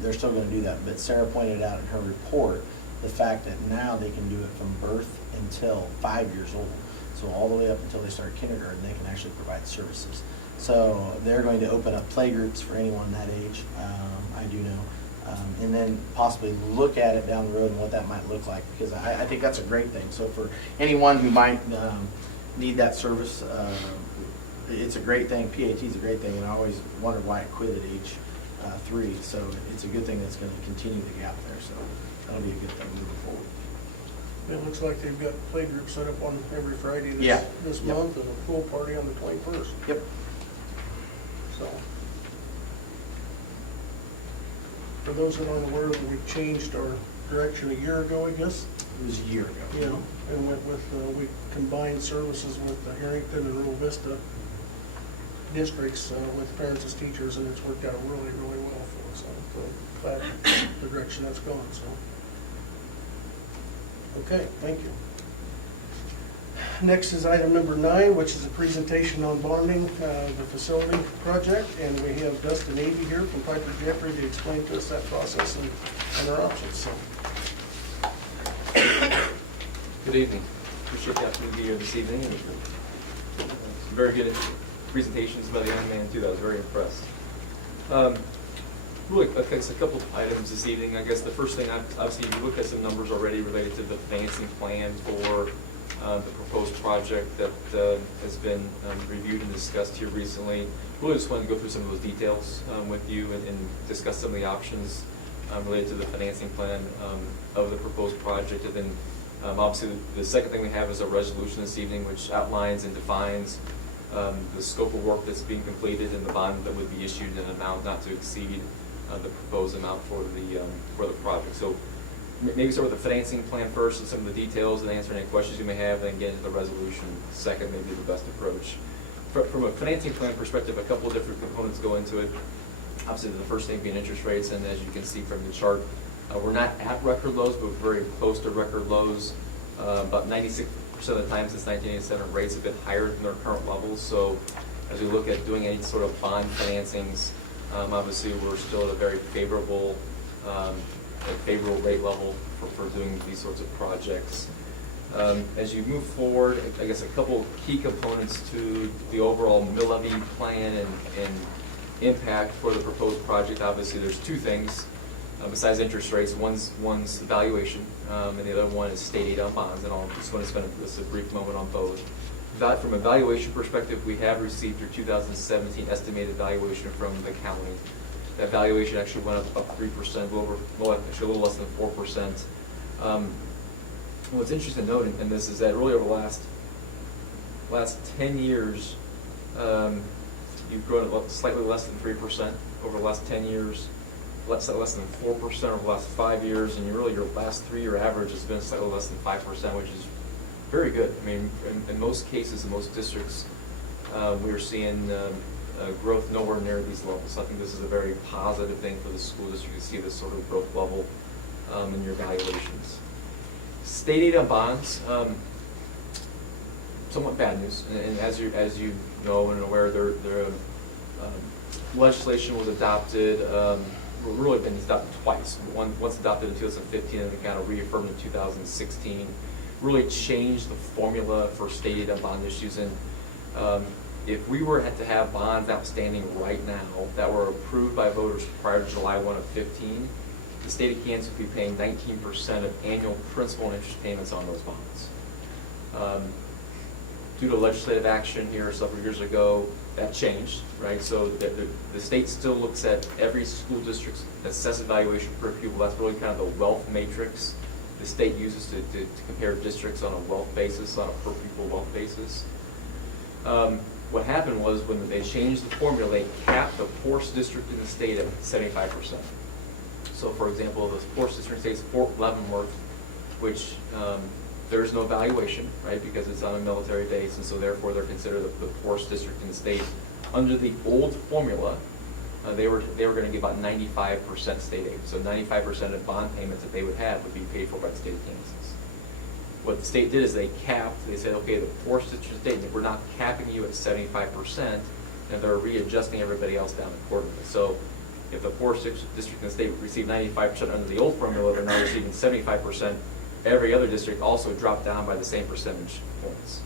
they're still going to do that. But Sarah pointed out in her report the fact that now they can do it from birth until 5 years old. So all the way up until they start kindergarten, they can actually provide services. So they're going to open up play groups for anyone that age, I do know, and then possibly look at it down the road and what that might look like, because I think that's a great thing. So for anyone who might need that service, it's a great thing. PAT is a great thing, and I always wondered why it quit at age 3. So it's a good thing that's going to continue the gap there. So that'll be a good thing moving forward. It looks like they've got play groups set up on every Friday this Yep. month, and a pool party on the 21st. Yep. So, for those that aren't aware, we changed our direction a year ago, I guess. It was a year ago. You know, and went with, we combined services with the Harrington and Rural Vista districts with parents as teachers, and it's worked out really, really well for us. I'm glad the direction that's gone, so. Okay, thank you. Next is item number 9, which is a presentation on bonding the facility project, and we have Dustin Avey here from Piper Jeffrey to explain to us that process and our options. So. Good evening. Appreciate the opportunity to be here this evening. And, some very good presentations by the young man too. I was very impressed. Really, I guess a couple of items this evening. I guess the first thing, obviously, you looked at some numbers already related to the financing plan for the proposed project that has been reviewed and discussed here recently. Really just wanted to go through some of those details with you and discuss some of the options related to the financing plan of the proposed project. And then obviously the second thing we have is a resolution this evening which outlines and defines the scope of work that's being completed and the bond that would be issued in an amount not to exceed the proposed amount for the project. So maybe start with the financing plan first and some of the details, and answer any questions you may have, and then get into the resolution second, maybe the best approach. From a financing plan perspective, a couple of different components go into it. Obviously, the first thing being interest rates, and as you can see from the chart, we're not at record lows, but we're very close to record lows. About 96% of the time since 1987, rates have been higher than their current levels. So as we look at doing any sort of bond financings, obviously we're still at a very favorable rate level for doing these sorts of projects. As you move forward, I guess a couple key components to the overall mill levy plan and impact for the proposed project. Obviously, there's two things besides interest rates. One's valuation, and the other one is state aid on bonds, and I'll just want to spend just a brief moment on both. From a valuation perspective, we have received your 2017 estimated valuation from the county. That valuation actually went up 3%, actually a little less than 4%. What's interesting to note in this is that really over the last 10 years, you've grown at slightly less than 3% over the last 10 years, less than 4% over the last 5 years, and your last 3-year average has been slightly less than 5%, which is very good. I mean, in most cases, in most districts, we're seeing growth nowhere near these levels. So I think this is a very positive thing for the school district to see this sort of growth level in your valuations. State aid on bonds, somewhat bad news. And as you know and are aware, legislation was adopted. Really been adopted twice. Once adopted in 2015 and then kind of reaffirmed in 2016. Really changed the formula for state aid on bond issues. And if we were to have bonds outstanding right now that were approved by voters prior to July 1 of 15, the state of Kansas would be paying 19% of annual principal and interest payments on those bonds. Due to legislative action here several years ago, that changed, right? So the state still looks at every school district's assessed valuation per pupil. That's really kind of the wealth matrix the state uses to compare districts on a wealth basis, on a per pupil wealth basis. What happened was when they changed the formula, they capped the poorest district in the state at 75%. So for example, the poorest district in the state is Fort Leavenworth, which there's no valuation, right, because it's on a military base, and so therefore they're considered the poorest district in the state. Under the old formula, they were going to get about 95% state aid. So 95% of bond payments that they would have would be paid for by the state of Kansas. What the state did is they said, okay, the poorest district in the state, we're not capping you at 75%, and they're readjusting everybody else down accordingly. So if the poorest district in the state received 95% under the old formula, they're now receiving 75%. Every other district also dropped down by the same percentage points.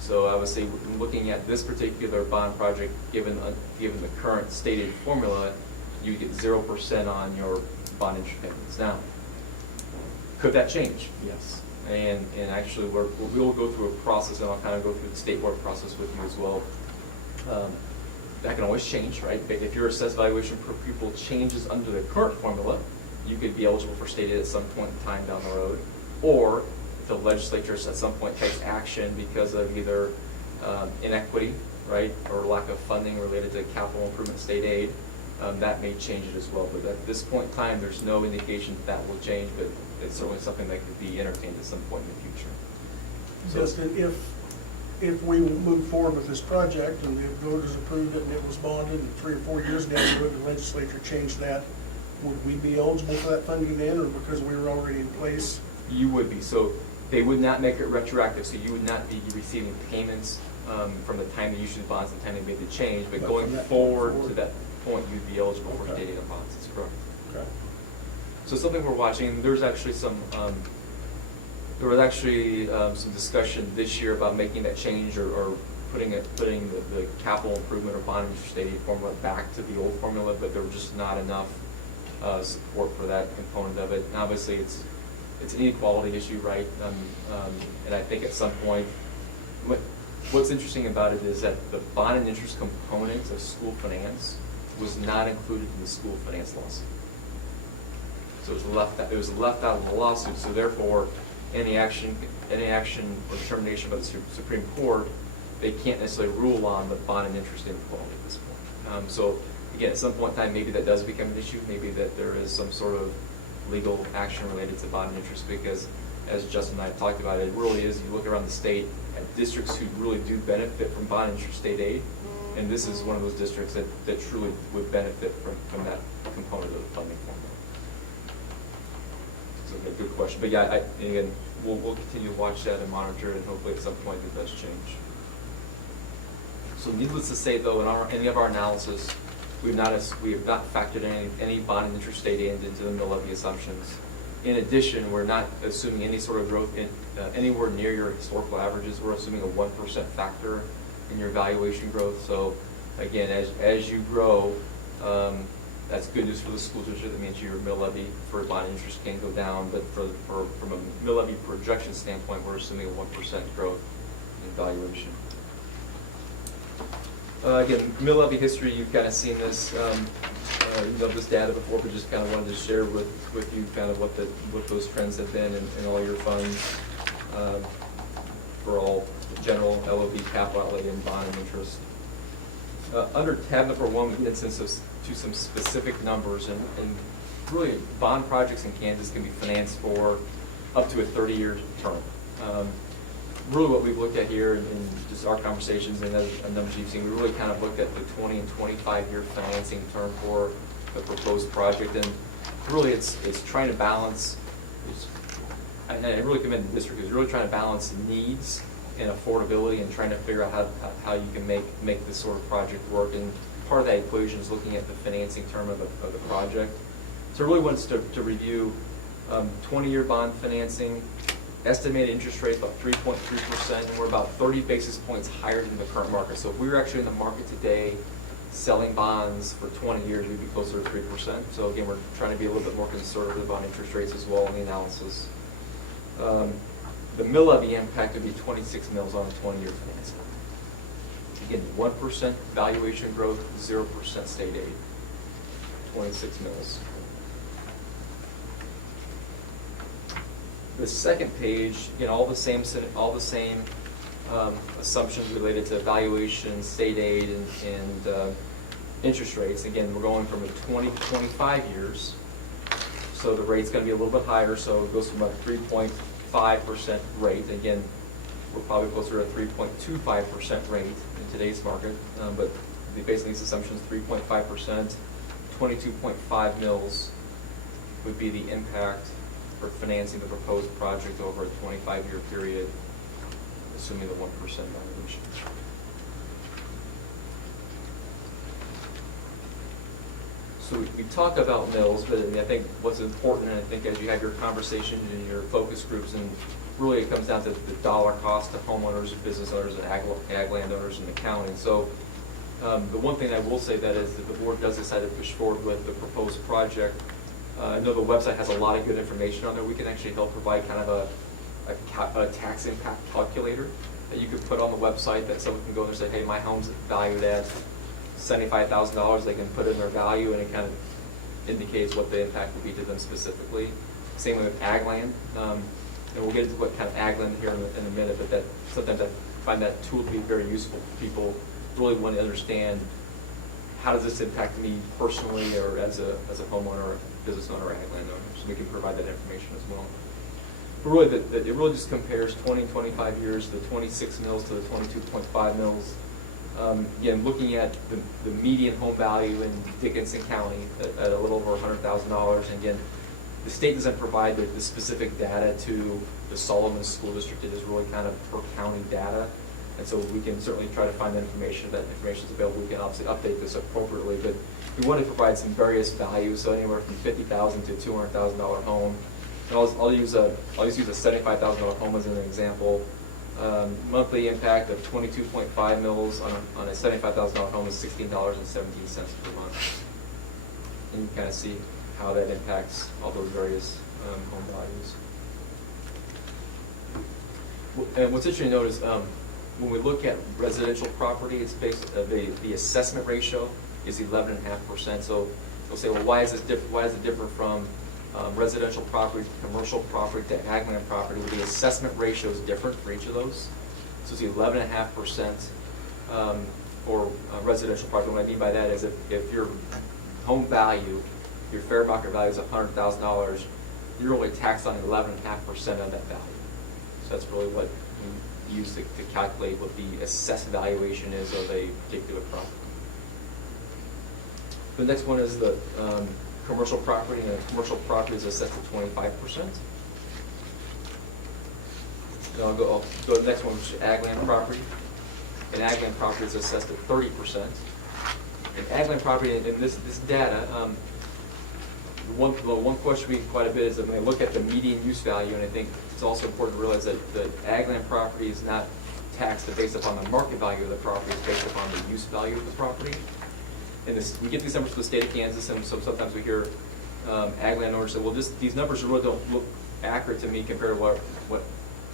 So obviously, looking at this particular bond project, given the current stated formula, you get 0% on your bond interest payments. Now, could that change? Yes. And actually, we'll go through a process, and I'll kind of go through the state board process with you as well. That can always change, right? If your assessed valuation per pupil changes under the current formula, you could be eligible for state aid at some point in time down the road. Or if the legislature at some point takes action because of either inequity, right, or lack of funding related to capital improvement state aid, that may change it as well. But at this point in time, there's no indication that will change, but it's certainly something that could be entertained at some point in the future. So, Justin, if we move forward with this project and the voters approved it and it was bonded, and 3 or 4 years down the road the legislature changed that, would we be eligible for that funding then, or because we were already in place? You would be. So they would not make it retroactive, so you would not be receiving payments from the time they issued the bonds and the time they made the change, but going forward to that point, you'd be eligible for state aid on bonds. That's correct. Okay. So something we're watching, there was actually some discussion this year about making that change or putting the capital improvement or bond interest state aid formula back to the old formula, but there was just not enough support for that component of it. And obviously, it's an inequality issue, right? And I think at some point, what's interesting about it is that the bond and interest component of school finance was not included in the school finance lawsuit. So it was left out of the lawsuit. So therefore, any action or determination by the Supreme Court, they can't necessarily rule on the bond and interest inequality at this point. So again, at some point in time, maybe that does become an issue. Maybe that there is some sort of legal action related to bond and interest, because as Justin and I talked about, it really is, you look around the state at districts who really do benefit from bond and interest state aid, And this is one of those districts that truly would benefit from that component of the funding formula. So a good question. But yeah, again, we'll continue to watch that and monitor it, and hopefully at some point it does change. So needless to say, though, in any of our analysis, we have not factored any bond and interest state aid into the mill levy assumptions. In addition, we're not assuming any sort of growth in anywhere near your historical averages. We're assuming a 1% factor in your valuation growth. So again, as you grow, that's good news for the school district. That means your mill levy for bond and interest can go down, but from a mill levy projection standpoint, we're assuming a 1% growth in valuation. Again, mill levy history, you've kind of seen this, this data before, but just kind of wanted to share with you kind of what those trends have been in all your funds for all general LOB, capital outlay, and bond and interest. Under tab number 1, we get into some specific numbers, and really bond projects in Kansas can be financed for up to a 30-year term. Really what we've looked at here in just our conversations and the numbers you've seen, we really kind of looked at the 20 and 25-year financing term for the proposed project, and really it's trying to balance, and I really commend the district, is really trying to balance needs and affordability and trying to figure out how you can make this sort of project work. And part of that equation is looking at the financing term of the project. So it really wants to review 20-year bond financing, estimated interest rate about 3.3%, and we're about 30 basis points higher than the current market. So if we were actually in the market today selling bonds for 20 years, we'd be closer to 3%. So again, we're trying to be a little bit more conservative on interest rates as well in the analysis. The mill levy impact would be 26 mills on a 20-year financing. Again, 1% valuation growth, 0% state aid, 26 mills. The second page, all the same assumptions related to valuation, state aid, and interest rates. Again, we're going from a 20 to 25 years, so the rate's going to be a little bit higher. So it goes from a 3.5% rate. Again, we're probably closer to a 3.25% rate in today's market, but based on these assumptions, 3.5%, 22.5 mills would be the impact for financing the proposed project over a 25-year period, assuming the 1% valuation. So we talk about mills, but I think what's important, and I think as you have your conversation in your focus groups, and really it comes down to the dollar cost to homeowners, business owners, and ag landowners in the county. So the one thing I will say that is that the board does decide to push forward with the proposed project. I know the website has a lot of good information on there. We can actually help provide kind of a tax impact calculator that you could put on the website that someone can go in and say, hey, my home's valued at $75,000. They can put in their value, and it kind of indicates what the impact would be to them specifically. Same with ag land. And we'll get into what kind of ag land here in a minute, but sometimes I find that tool to be very useful for people who really want to understand how does this impact me personally, or as a homeowner, or business owner, or ag landowner. So we can provide that information as well. But really, it really just compares 20 and 25 years, the 26 mills to the 22.5 mills. Again, looking at the median home value in Dickinson County at a little over $100,000. And again, the state doesn't provide the specific data to the Solomon School District. It is really kind of per county data. And so we can certainly try to find that information. If that information is available, we can obviously update this appropriately. But we want to provide some various values, so anywhere from $50,000 to $200,000 home. And I'll just use a $75,000 home as an example. Monthly impact of 22.5 mills on a $75,000 home is $16.17 per month. And you kind of see how that impacts all those various home values. And what's interesting to note is when we look at residential property, it's based the assessment ratio is 11.5%. So you'll say, well, why is this different? Why is it different from residential property to commercial property to ag land property? Well, the assessment ratio is different for each of those. So it's 11.5% for residential property. What I mean by that is if your home value, your fair market value is $100,000, you're only taxed on 11.5% of that value. So that's really what used to calculate what the assessed valuation is of a particular property. The next one is the commercial property, and a commercial property is assessed at 25%. And I'll go to the next one, which is ag land property. An ag land property is assessed at 30%. An ag land property, and this data, one question we get quite a bit is that when I look at the median use value, and I think it's also important to realize that the ag land property is not taxed based upon the market value of the property, it's based upon the use value of the property. And we get these numbers from the state of Kansas, and so sometimes we hear ag landowners say, well, these numbers really don't look accurate to me compared to what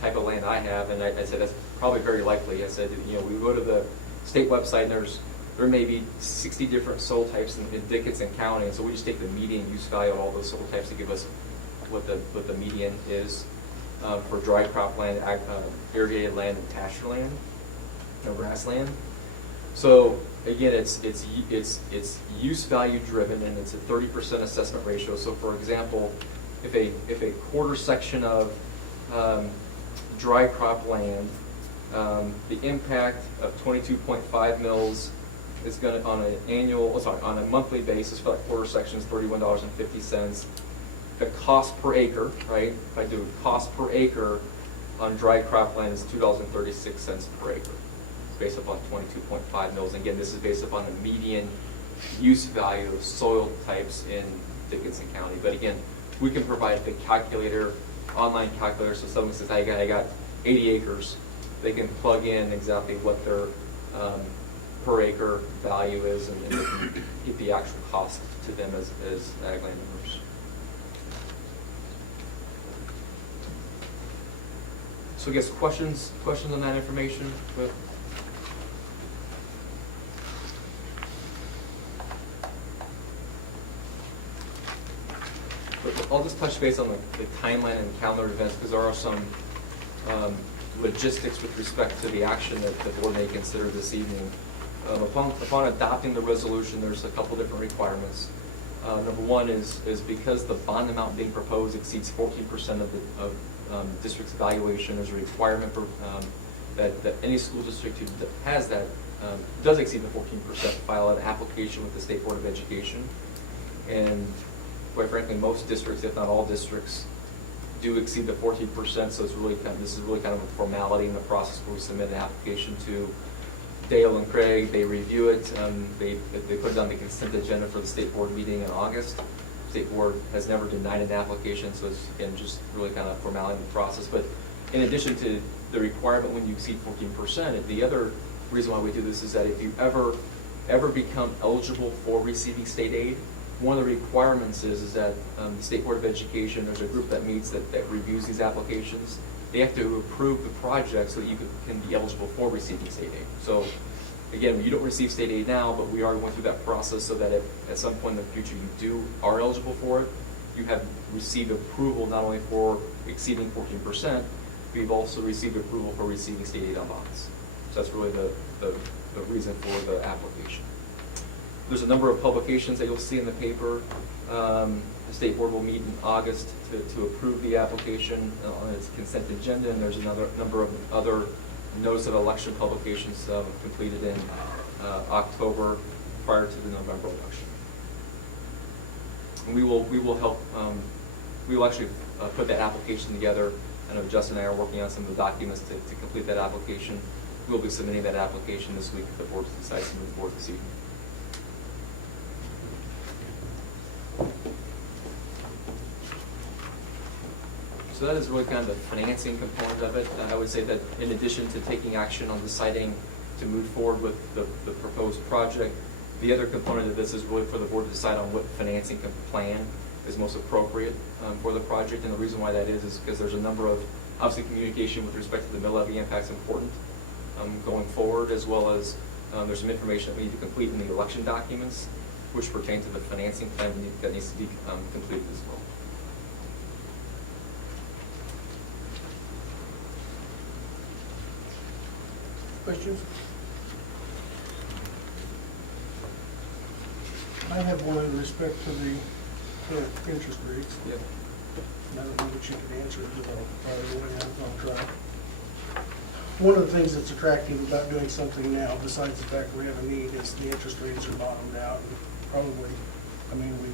type of land I have. And I said, that's probably very likely. I said, we go to the state website, and there may be 60 different soil types in Dickinson County, and so we just take the median use value of all those soil types to give us what the median is for dry crop land, irrigated land, and pasture land, grassland. So again, it's use value driven, and it's a 30% assessment ratio. So for example, if a quarter section of dry crop land, the impact of 22.5 mils is going to, on a monthly basis for that quarter section is $31.50. The cost per acre, right? If I do cost per acre on dry crop land is $2.36 per acre, based upon 22.5 mils. Again, this is based upon the median use value of soil types in Dickinson County. But again, we can provide the calculator, online calculator, so someone says, I got 80 acres, they can plug in exactly what their per acre value is, and they can get the actual cost to them as ag landowners. So I guess questions on that information? I'll just touch base on the timeline and calendar events, because there are some logistics with respect to the action that the board may consider this evening. Upon adopting the resolution, there's a couple different requirements. Number one is because the bond amount being proposed exceeds 14% of the district's valuation, there's a requirement for, that any school district that has that, does exceed the 14%, file an application with the State Board of Education. And quite frankly, most districts, if not all districts, do exceed the 14%, so this is really kind of a formality in the process where we submit an application to Dale and Craig. They review it, they put it on the consent agenda for the state board meeting in August. State board has never denied an application, so it's, again, just really kind of formality in the process. But in addition to the requirement when you exceed 14%, the other reason why we do this is that if you ever become eligible for receiving state aid, one of the requirements is that the State Board of Education, there's a group that meets that reviews these applications. They have to approve the project so that you can be eligible for receiving state aid. So again, you don't receive state aid now, but we are going through that process so that if at some point in the future you are eligible for it, you have received approval not only for exceeding 14%, but you've also received approval for receiving state aid on bonds. So that's really the reason for the application. There's a number of publications that you'll see in the paper. The State Board will meet in August to approve the application on its consent agenda, and there's another number of other notice of election publications completed in October prior to the November election. And we will help. We will actually put that application together. I know Justin and I are working on some of the documents to complete that application. We'll be submitting that application this week if the board decides to move forward this evening. So that is really kind of the financing component of it. I would say that in addition to taking action on deciding to move forward with the proposed project, the other component of this is really for the board to decide on what financing plan is most appropriate for the project. And the reason why that is because there's a number of, obviously, communication with respect to the mill levy impact is important going forward, as well as there's some information that we need to complete in the election documents, which pertain to the financing plan that needs to be completed as well. Questions? I have one in respect to the current interest rates. Yep. And I don't know that you can answer it, but I'll try. one of the things that's attractive about doing something now, besides the fact we have a need, is the interest rates are bottomed out. And probably, I mean, we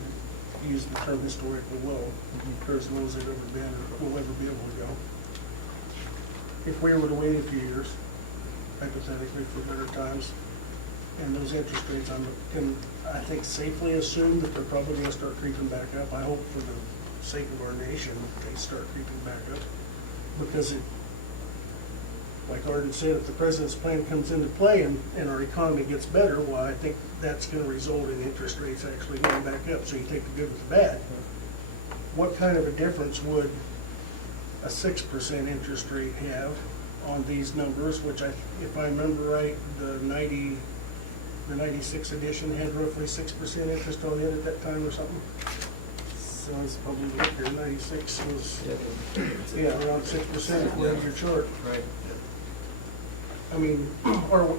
use the term historically low, they're as low as they've ever been or will ever be able to go. If we were to wait a few years, hypothetically, for better times, and those interest rates, can, I think, safely assume that they're probably gonna start creeping back up. I hope for the sake of our nation, they start creeping back up. Because it, like Arden said, if the president's plan comes into play and our economy gets better, well, I think that's gonna result in interest rates actually going back up. So you take the good with the bad. What kind of a difference would a 6% interest rate have on these numbers, which if I remember right, the 96 edition had roughly 6% interest on it at that time or something? So it's probably right there, 96 was, yeah, around 6% if we have your chart. Right. I mean, or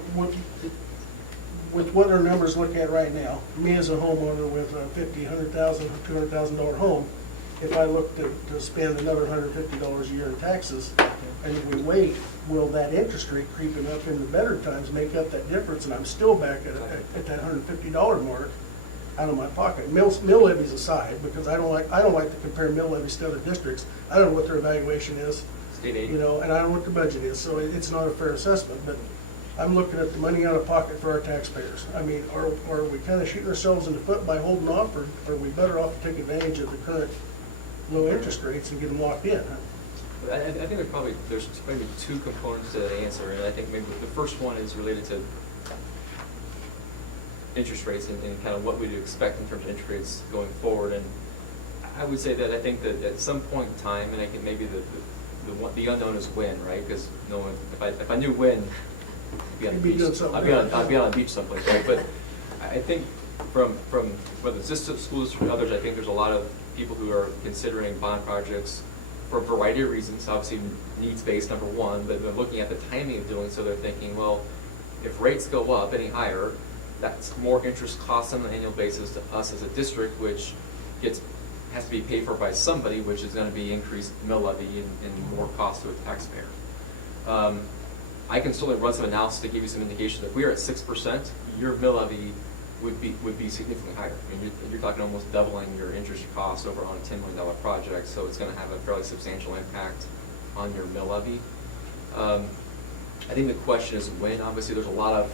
with what our numbers look at right now, me as a homeowner with a $50,000, $100,000, $200,000 home, if I look to spend another $150 a year in taxes, and if we wait, will that interest rate creeping up in the better times make up that difference, and I'm still back at that $150 mark out of my pocket? Mill levies aside, because I don't like to compare mill levies to other districts. I don't know what their evaluation is, State aid. you know, and I don't know what the budget is, so it's not a fair assessment. But I'm looking at the money out of pocket for our taxpayers. I mean, are we kind of shooting ourselves in the foot by holding off, or are we better off to take advantage of the current low interest rates and get them locked in? I think there's maybe two components to the answer, and I think maybe the first one is related to interest rates and kind of what we'd expect in terms of interest rates going forward. And I would say that I think that at some point in time, and I think maybe the unknown is when, right? Because no one, if I knew when, I'd be on the You'd be beach. doing something I'd be on right. a beach someplace, right? But I think from whether it's this school district or others, I think there's a lot of people who are considering bond projects for a variety of reasons. Obviously, needs-based, number one, but they're looking at the timing of doing so. They're thinking, well, if rates go up any higher, that's more interest costs on an annual basis to us as a district, which has to be paid for by somebody, which is going to be increased mill levy and more cost to a taxpayer. I can certainly run some analysis to give you some indication that if we are at 6%, your mill levy would be significantly higher. I mean, you're talking almost doubling your interest costs over on a $10 million project, so it's going to have a fairly substantial impact on your mill levy. I think the question is when. Obviously, there's a lot of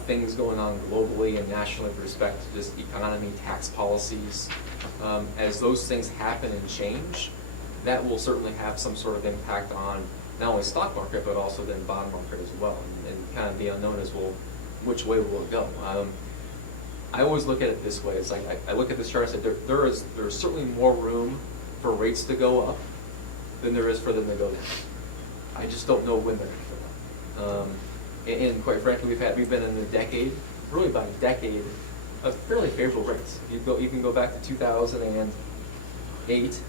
things going on globally and nationally with respect to just economy, tax policies. As those things happen and change, that will certainly have some sort of impact on not only stock market, but also then bond market as well. And kind of the unknown is, well, which way will it go? I always look at it this way. It's like I look at this chart and say there's certainly more room for rates to go up than there is for them to go down. I just don't know when they're going to go up. And quite frankly, we've been in a decade, really about a decade, of fairly favorable rates. You can go back to 2008,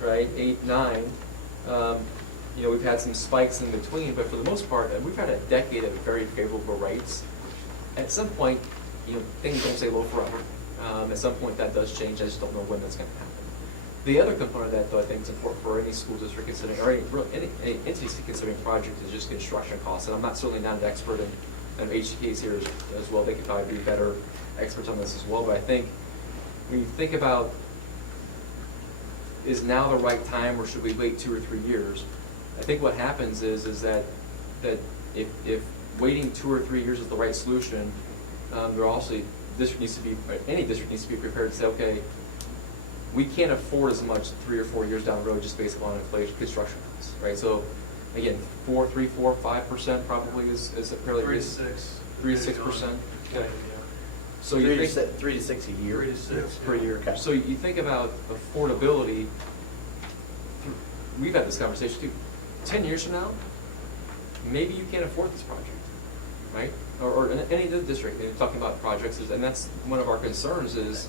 right? 8, 9. We've had some spikes in between, but for the most part, we've had a decade of very favorable rates. At some point, things don't stay low forever. At some point, that does change. I just don't know when that's going to happen. The other component of that, though, I think is important for any school district considering, or any entity considering project, is just construction costs. And I'm certainly not an expert in HDKs here as well. They could probably be better experts on this as well. But I think when you think about, is now the right time, or should we wait 2 or 3 years? I think what happens is that if waiting 2 or 3 years is the right solution, any district needs to be prepared to say, okay, we can't afford as much 3 or 4 years down the road just based upon inflation, construction costs, right? So again, 3, 4, 5% probably is a fairly 3 to 6. 3 to 6%. Okay. So 3 to 6 a year. 3 to 6 per year. Okay. So you think about affordability. We've had this conversation too. 10 years from now, maybe you can't afford this project, right? Or in any other district, they're talking about projects, and that's one of our concerns is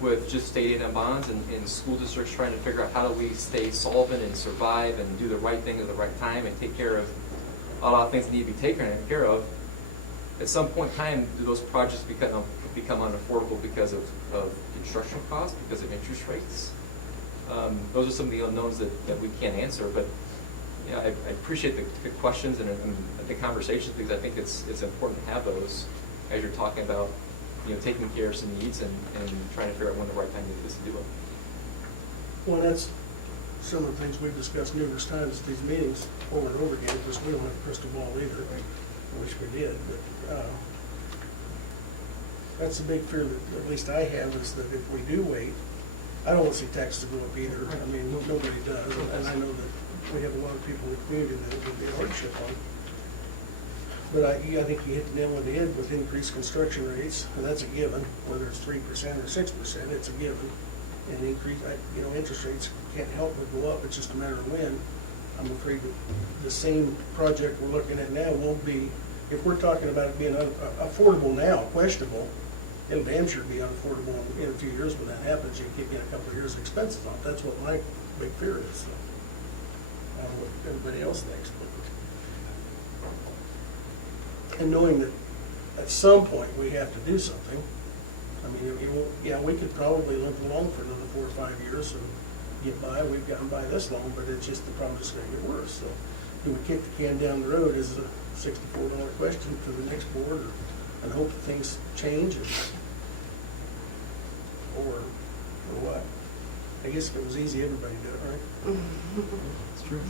with just state aid and bonds and school districts trying to figure out how do we stay solvent and survive and do the right thing at the right time and take care of a lot of things that need to be taken care of. At some point in time, do those projects become unaffordable because of construction costs, because of interest rates? Those are some of the unknowns that we can't answer. But Yeah, I appreciate the questions and the conversations, because I think it's important to have those as you're talking about, taking care of some needs and trying to figure out when the right time is to do it. Well, that's some of the things we've discussed numerous times at these meetings over and over again, because we don't have a crystal ball either. I wish we did, but that's the big fear that at least I have, is that if we do wait, I don't want to see taxes go up either. I mean, nobody does, and I know that we have a lot of people in the community that it would be a hardship on. But I think you hit the nail on the head with increased construction rates, and that's a given, whether it's 3% or 6%, it's a given. And interest rates can't help but go up, it's just a matter of when. I'm afraid that the same project we're looking at now won't be, if we're talking about it being affordable now, questionable, it'll damn sure be unaffordable in a few years when that happens. You kick in a couple of years of expenses off. That's what my big fear is. So, I don't know what everybody else thinks, but and knowing that at some point we have to do something. I mean, we could probably limp along for another 4 or 5 years and get by. We've gotten by this long, but it's just the problem is going to get worse. So, do we kick the can down the road is a $64 question to the next board, and hope that things change, or what? I guess if it was easy, everybody did it, right? It's true.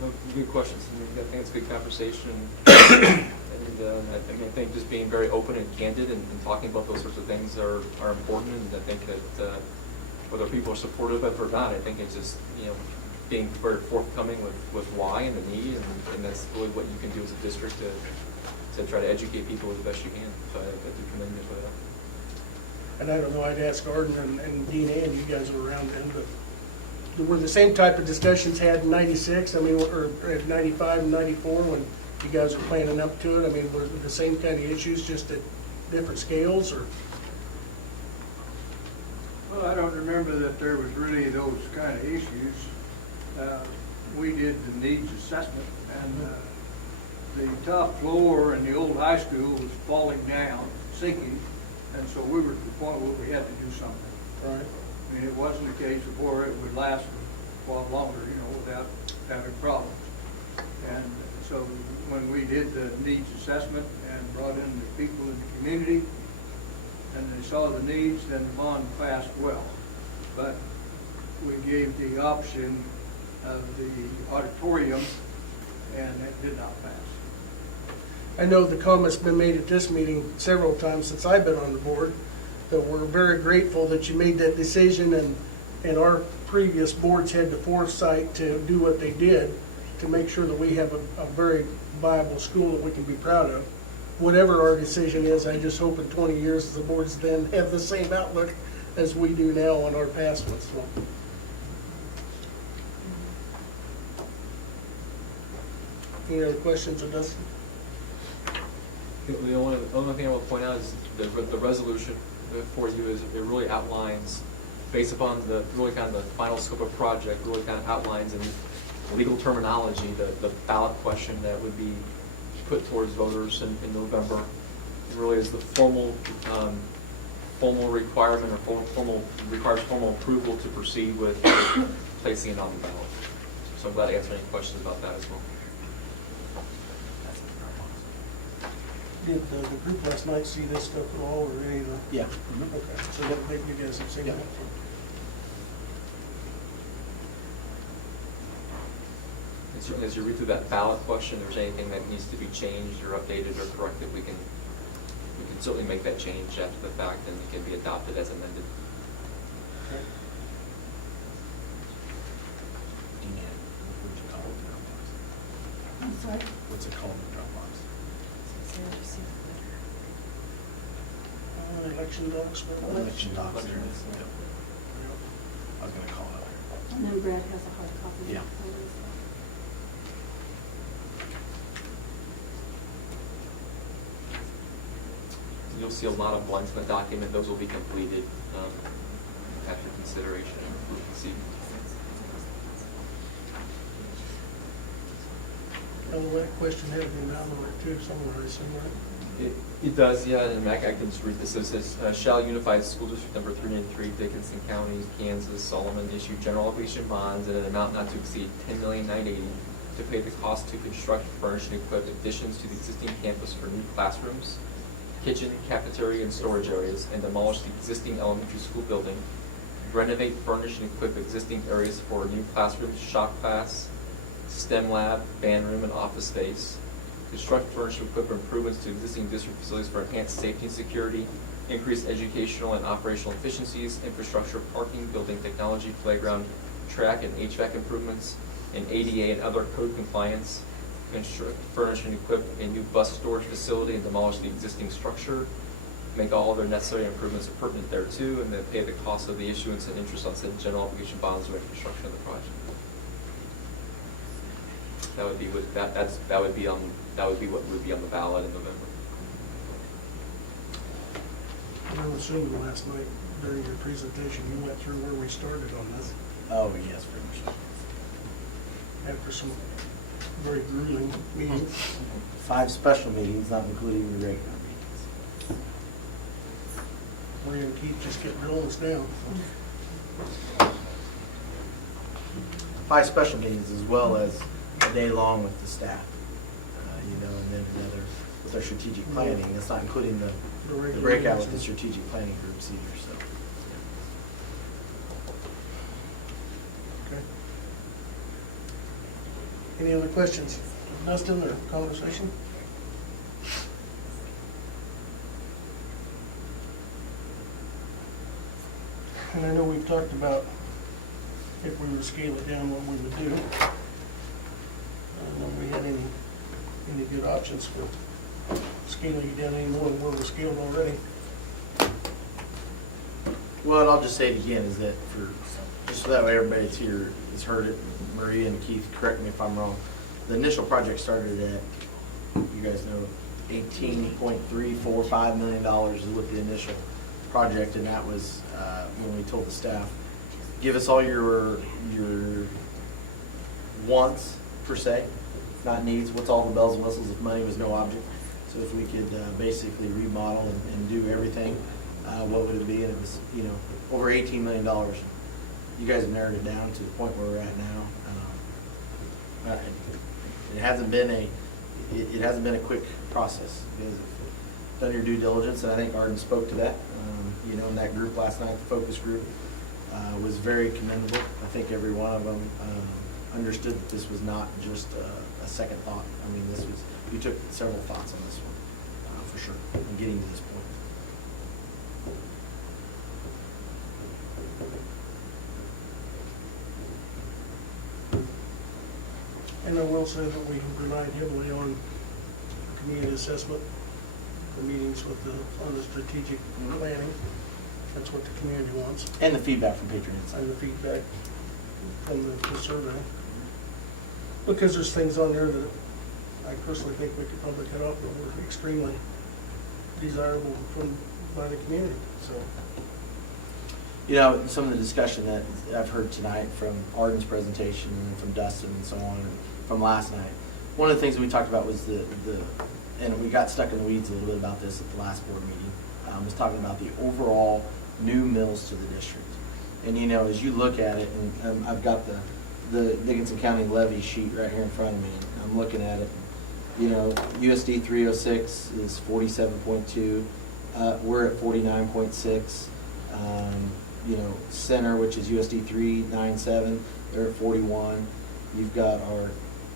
Well, good questions. I think it's a good conversation. And I think just being very open and candid and talking about those sorts of things are important. And I think that whether people are supportive of it or not, I think it's just being very forthcoming with why and the need, and that's really what you can do as a district to try to educate people as best you can. So I do commend you for that. And I don't know, I'd ask Arden and Dean Ann, you guys were around then, but were the same type of discussions had in '96, or at '95 and '94 when you guys were planning up to it? I mean, were the same kind of issues, just at different scales, or? Well, I don't remember that there was really those kind of issues. We did the needs assessment, and the top floor in the old high school was falling down, sinking, and so we were at the point where we had to do something. Right. I mean, it wasn't a case of where it would last for a while longer, without having problems. And so when we did the needs assessment and brought in the people in the community, and they saw the needs, then the bond passed well. But we gave the option of the auditorium, and it did not pass. I know the comment's been made at this meeting several times since I've been on the board, that we're very grateful that you made that decision, and our previous boards had the foresight to do what they did to make sure that we have a very viable school that we can be proud of. Whatever our decision is, I just hope in 20 years the boards then have the same outlook as we do now on our past ones. So. Any other questions of Dustin? The only thing I will point out is the resolution for you is it really outlines, based upon the really kind of the final scope of project, really kind of outlines in legal terminology the ballot question that would be put towards voters in November. It really is the formal requirement, or requires formal approval to proceed with placing it on the ballot. So I'm glad to answer any questions about that as well. Did the group last night see this stuff at all, or any of the? Yeah. Okay, so you guys have seen Yeah. that? And certainly as you read through that ballot question, if there's anything that needs to be changed or updated or corrected, we can certainly make that change after the fact, and it can be adopted as amended. Okay. Deanne, what would you call it, Dropbox? I'm sorry? What's it called, the Dropbox? Election docs. Election docs. Election. Yep. I was gonna call it up And then Brad has a hard copy. Yeah. You'll see a lot of blanks in the document. Those will be completed after consideration. We can see. Well, that question had been down on it too somewhere, I assume, right? It does, yeah, and Mac, I can just read this. It says, shall Unified School District Number 393, Dickinson County, Kansas, Solomon, issue general obligation bonds in an amount not to exceed $10,980,000 to pay the cost to construct, furnish, and equip additions to the existing campus for new classrooms, kitchen, cafeteria, and storage areas, and demolish the existing elementary school building, renovate, furnish, and equip existing areas for new classrooms, shop class, STEM lab, band room, and office space, construct, furnish, and equip improvements to existing district facilities for enhanced safety and security, increased educational and operational efficiencies, infrastructure, parking, building technology, playground, track, and HVAC improvements, and ADA and other code compliance, construct, furnish, and equip a new bus storage facility and demolish the existing structure, make all other necessary improvements pertinent thereto, and then pay the cost of the issuance and interest on said general obligation bonds during construction of the project. That would be what that would be what would be on the ballot in November. I'm assuming last night during your presentation, you went through where we started on this Oh, yes, pretty much. after some very grueling meetings. 5 special meetings, not including the regular meetings. Maria and Keith just kept drilling us down. 5 special meetings as well as a day long with the staff, and then another with our strategic planning. That's not including the breakout with the strategic planning groups either, so. Okay. Any other questions, Dustin, or conversation? And I know we've talked about if we were to scale it down, what we would do. I don't know if we had any good options for scaling it down any more than where we're scaled already. Well, and I'll just say it again, is that just so that way everybody that's here has heard it, Maria and Keith, correct me if I'm wrong, the initial project started at, you guys know, $18.345 million is what the initial project, and that was when we told the staff, give us all your wants, per se, not needs, what's all the bells and whistles if money was no object. So if we could basically remodel and do everything, what would it be? And it was, over $18 million. You guys have narrowed it down to the point where we're at now. It hasn't been a quick process. You guys have done your due diligence, and I think Arden spoke to that. In that group last night, the focus group, was very commendable. I think every one of them understood that this was not just a second thought. I mean, we took several thoughts on this one, for sure, in getting to this point. And I will say that we relied heavily on community assessment, the meetings on the strategic planning. That's what the community wants. And the feedback from Patron Insight. And the feedback from the survey. Because there's things on there that I personally think we could probably cut off that were extremely desirable by the community, so. Some of the discussion that I've heard tonight from Arden's presentation and from Dustin and so on, and from last night, one of the things that we talked about was and we got stuck in the weeds a little bit about this at the last board meeting, was talking about the overall new mills to the district. And as you look at it, and I've got the Dickinson County levy sheet right here in front of me, and I'm looking at it, USD 306 is 47.2, we're at 49.6. Center, which is USD 397, they're at 41. You've got our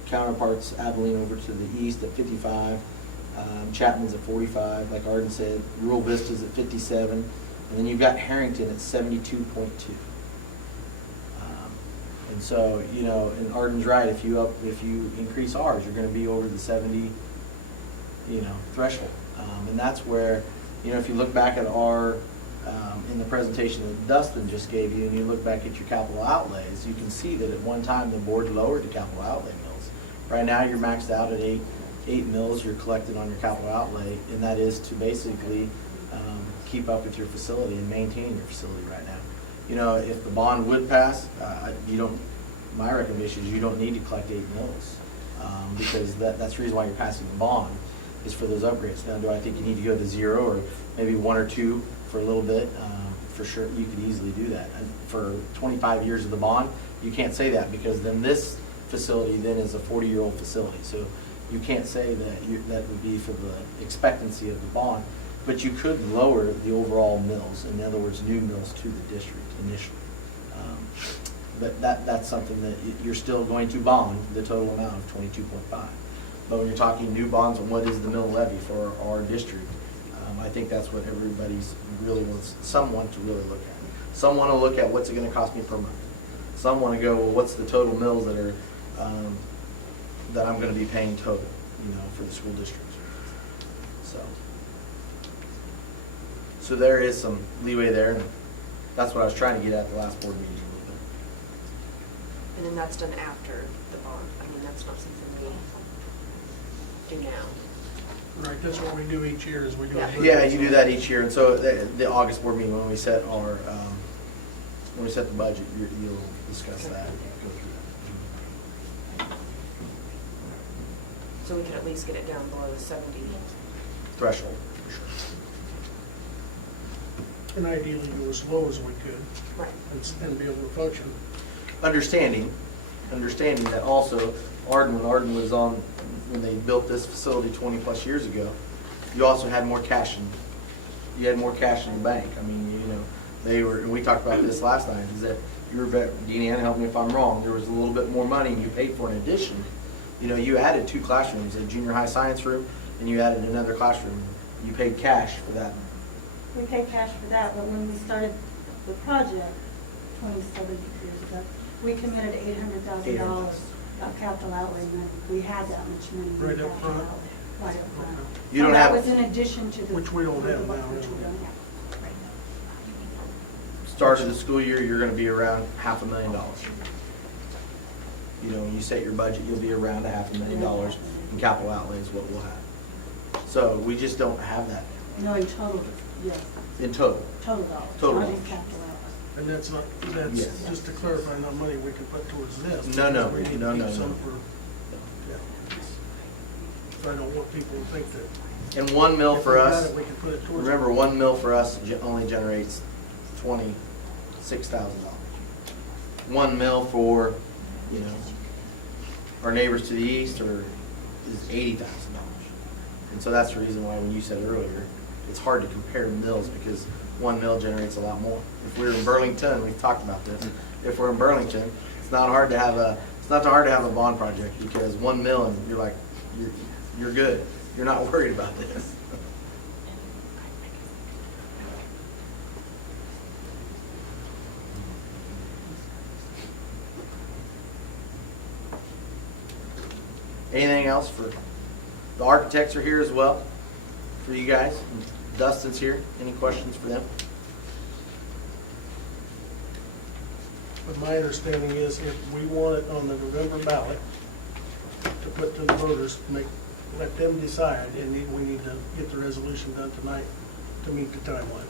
counterparts, Abilene over to the east at 55. Chapman's at 45, like Arden said. Rural Vista's at 57. And then you've got Harrington at 72.2. And so, and Arden's right, if you increase ours, you're going to be over the 70, threshold. And that's where, if you look back at our in the presentation that Dustin just gave you, and you look back at your capital outlays, you can see that at one time the board lowered the capital outlay mills. Right now you're maxed out at eight mills you're collecting on your capital outlay, and that is to basically keep up with your facility and maintain your facility right now. If the bond would pass, my recommendation is you don't need to collect 8 mills, because that's the reason why you're passing the bond. is for those upgrades. Now, do I think you need to go to 0 or maybe 1 or 2 for a little bit? For sure, you could easily do that. And for 25 years of the bond, you can't say that, because then this facility then is a 40-year-old facility. So you can't say that that would be for the expectancy of the bond, but you could lower the overall mills, in other words, new mills to the district initially. But that's something that you're still going to bond the total amount of 22.5. But when you're talking new bonds and what is the mill levy for our district, I think that's what everybody's really wants, someone to really look at. Some want to look at what's it going to cost me per month. Some want to go, well, what's the total mills that are that I'm going to be paying total, for the school district. So there is some leeway there, and that's what I was trying to get at the last board meeting a little bit. And then that's done after the bond. I mean, that's not something we do now. Right, that's what we do each year, is we do. Yeah. Yeah, you do that each year, and so the August board meeting, when we set our, when we set the budget, you'll discuss that and go through that. So we can at least get it down below the 70. Threshold, for sure. And ideally go as low as we could, Right. and be able to function. Understanding that also, when Arden was on, when they built this facility 20-plus years ago, you also had more cash in the bank. I mean, and we talked about this last night, is that Deanne, help me if I'm wrong, there was a little bit more money you paid for in addition. You added 2 classrooms, a junior high science room, and you added another classroom. You paid cash for that. We paid cash for that, but when we started the project 27 years ago, we committed $800,000 of capital outlay money. We had that much money. in Right up capital front? outlay, right up front. You don't And have- that was in addition to the. Which we don't have now, Which we really. don't have. Start of the school year, you're going to be around $500,000. When you set your budget, you'll be around $500,000 in capital outlay is what we'll have. So we just don't have that No, in total, yes, in total. total dollars. Total Not in dollars. capital outlay. And that's Yes. just to clarify, not money we can put towards this. No, no, because we need to no, keep no, some no. for- yeah. So I don't want people to think that. And 1 mil if for we got us, it, we can put it towards. remember 1 mil for us only generates $26,000. 1 mil for, our neighbors to the east is $80,000. And so that's the reason why when you said earlier, it's hard to compare mills, because 1 mil generates a lot more. If we're in Burlington, we've talked about this, if we're in Burlington, it's not hard to have a bond project, because 1 mil and you're like, you're good. You're not worried about this. Anything else for, the architects are here as well, for you guys. Dustin's here. Any questions for them? But my understanding is if we want it on the November ballot to put to the voters, let them decide, and we need to get the resolution done tonight to meet the timeline.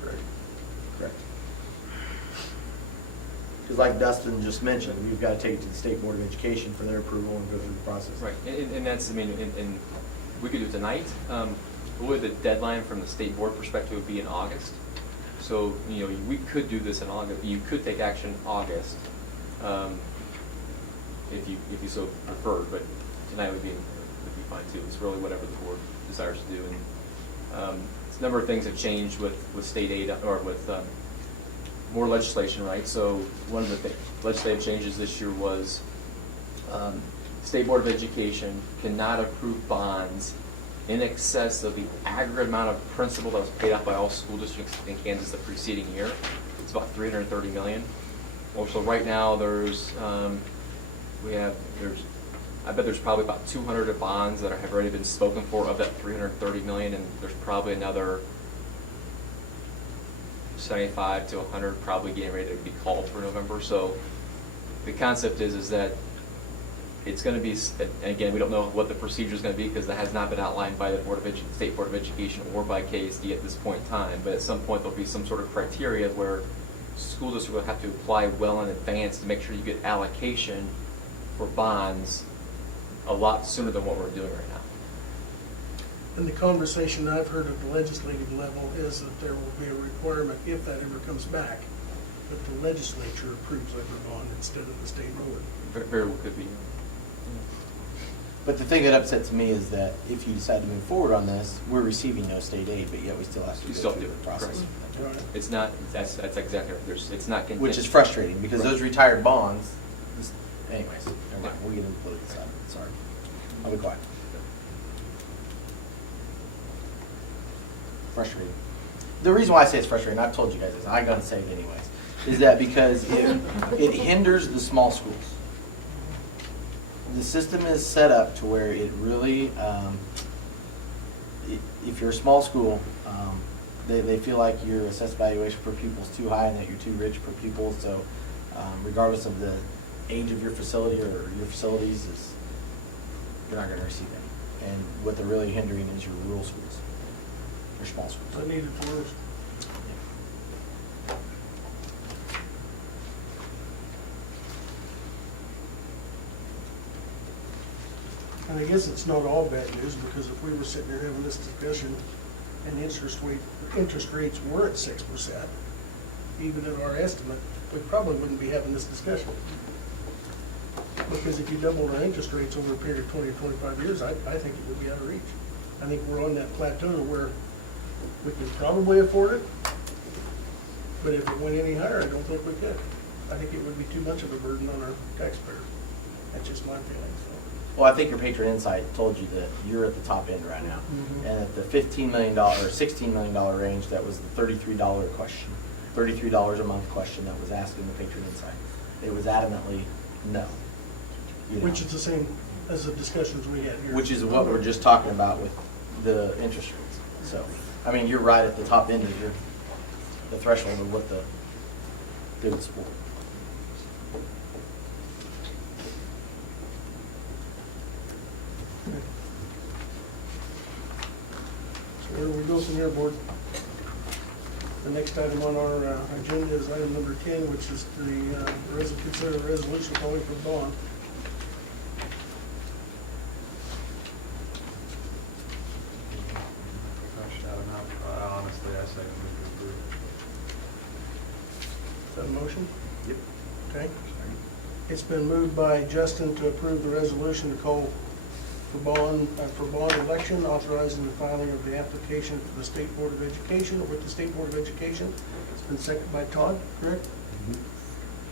Correct. Because like Dustin just mentioned, we've got to take it to the State Board of Education for their approval and go through the process. Right, and that's, and we could do it tonight. Really, the deadline from the state board perspective would be in August. So, we could do this in August. You could take action in August, if you so preferred, but tonight would be fine too. It's really whatever the board desires to do. And a number of things have changed with state aid, or with more legislation, right? So one of the legislative changes this year was State Board of Education cannot approve bonds in excess of the aggregate amount of principal that was paid out by all school districts in Kansas the preceding year. It's about $330 million. Well, so right now I bet there's probably about 200 bonds that have already been spoken for of that $330 million, and there's probably another 75 to 100 probably getting ready to be called for November. So the concept is that it's going to be, and again, we don't know what the procedure is going to be because that has not been outlined by the State Board of Education or by KSD at this point in time. But at some point there'll be some sort of criteria where school districts will have to apply well in advance to make sure you get allocation for bonds a lot sooner than what we're doing right now. And the conversation I've heard at the legislative level is that there will be a requirement, if that ever comes back, that the legislature approves every bond instead of the state board. Very well could be. But the thing that upsets me is that if you decide to move forward on this, we're receiving no state aid, but yet we still have to You go still through do, the process. Right. It's not, that's exactly right. It's not contingent. Which is frustrating, because Right. those retired bonds, anyways, never mind, we'll get into the political side of it, sorry. I'll be quiet. Frustrating. The reason why I say it's frustrating, I've told you guys this, I'm gonna say it anyways, is that because it hinders the small schools. The system is set up to where it really, if you're a small school, they feel like your assessed valuation per pupil is too high and that you're too rich per pupil. So regardless of the age of your facility or your facilities, you're not going to receive any. And what they're really hindering is your rural schools, your small schools. I needed for us. And I guess it's not all bad news, because if we were sitting here having this discussion and interest rates were at 6%, even at our estimate, we probably wouldn't be having this discussion. Because if you doubled our interest rates over a period of 20 or 25 years, I think it would be out of reach. I think we're on that plateau where we can probably afford it, but if it went any higher, I don't think we could. I think it would be too much of a burden on our taxpayers. That's just my feeling, so. Well, I think your patron insight told you that you're at the top end right now. Mhm. And at the $15 million or $16 million range, that was the $33 question, $33 a month question that was asked in the patron insight. It was adamantly no. You know, Which is the same as the discussions we had here. which is what we're just talking about with the interest rates. So, I mean, you're right at the top end of the threshold of what they would support. So where do we go from here, board? The next item on our agenda is item number 10, which is consider a resolution calling for bond. Honestly, I say move to approve. Is that a motion? Yep. Okay. It's been moved by Justin to approve the resolution to call for bond election, authorizing the filing of the application for the State Board of Education, or with the State Board of Education. It's been seconded by Todd, correct?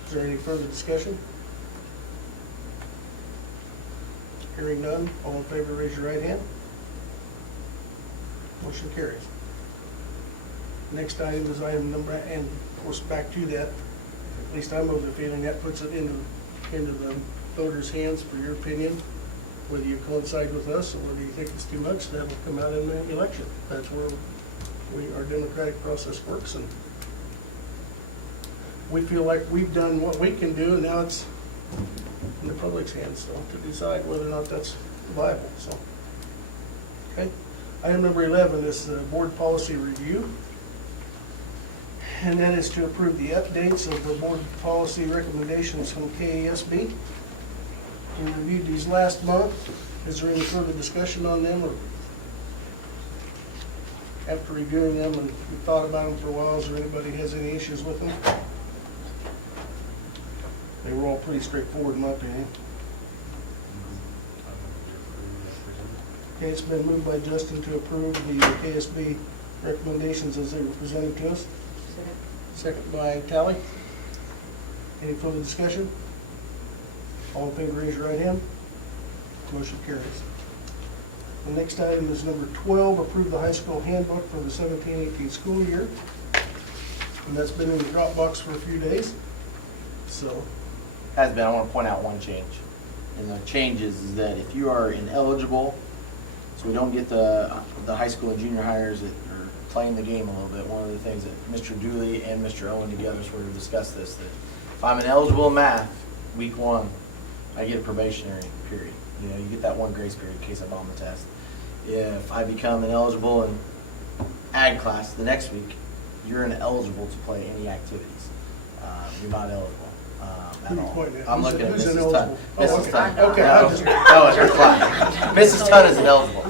Is there any further discussion? Hearing none, all in favor, raise your right hand. Motion carries. Next item is item number, and of course, back to that, at least I'm of the feeling that puts it into the voters' hands for your opinion, whether you coincide with us or whether you think it's too much. That'll come out in the election. That's where our democratic process works, and we feel like we've done what we can do, and now it's in the public's hands, so to decide whether or not that's viable. So, okay. Item number 11 is the board policy review. And that is to approve the updates of the board policy recommendations from KASB. We reviewed these last month. Is there any further discussion on them? Or after reviewing them and we thought about them for a while, is there anybody has any issues with them? They were all pretty straightforward in my opinion. Okay, it's been moved by Justin to approve the KSB recommendations as they were presented to us. Second by Tally. Any further discussion? All in favor, raise your right hand. Motion carries. The next item is number 12, approve the high school handbook for the 17-18 school year. And that's been in the Dropbox for a few days. So, Has been, I want to point out one change. And the change is that if you are ineligible, so we don't get the high school and junior hires that are playing the game a little bit, one of the things that Mr. Dooley and Mr. Owen together sort of discussed this, that if I'm ineligible in math, week 1, I get a probationary period. You know, you get that one grace period in case I bomb the test. If I become ineligible in ag class the next week, you're ineligible to play any activities. You're not eligible. at Who you all. pointing at? I'm Who's- looking at who's Mrs. ineligible? Tunn. Oh, Mrs. okay. Tunn. Okay, I just- No, it's her client. Mrs. Tunn is ineligible.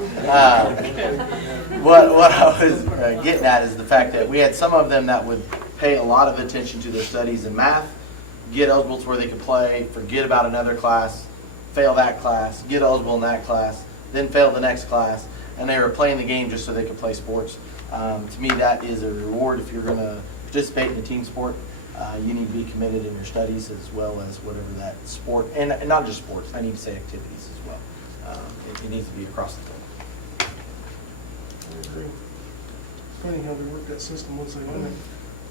What I was getting at is the fact that we had some of them that would pay a lot of attention to their studies in math, get eligible to where they could play, forget about another class, fail that class, get eligible in that class, then fail the next class, and they were playing the game just so they could play sports. To me, that is a reward. If you're going to participate in a team sport, you need to be committed in your studies as well as whatever that sport, and not just sports, I need to say activities as well. It needs to be across the board. I agree. Funny how they work that system once they learn it.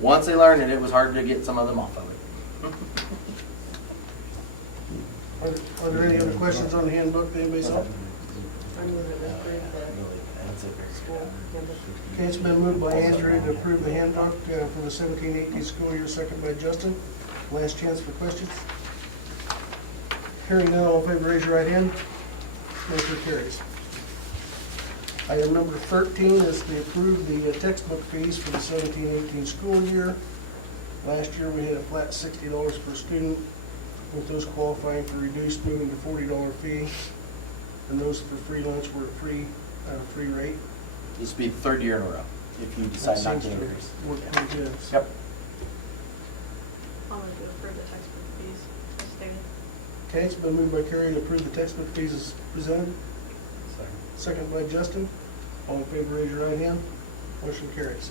Once they learned it, it was hard to get some of them off of it. Are there any other questions on the handbook that anybody saw? I move that we approve the school handbook. Okay, it's been moved by Andrew to approve the handbook for the 17-18 school year, second by Justin. Last chance for questions. Hearing none, all in favor, raise your right hand. Motion carries. Item number 13 is to approve the textbook fees for the 17-18 school year. Last year, we had a flat $60 per student, with those qualifying for reduced moving to $40 fee. And those for free lunch were a free rate. This will be the third year in a row if you decide not to Seems increase. work pretty good. Yep. I'll move to approve the textbook fees as stated. Okay, it's been moved by Carrie to approve the textbook fees as presented. Second by Justin. All in favor, raise your right hand. Motion carries.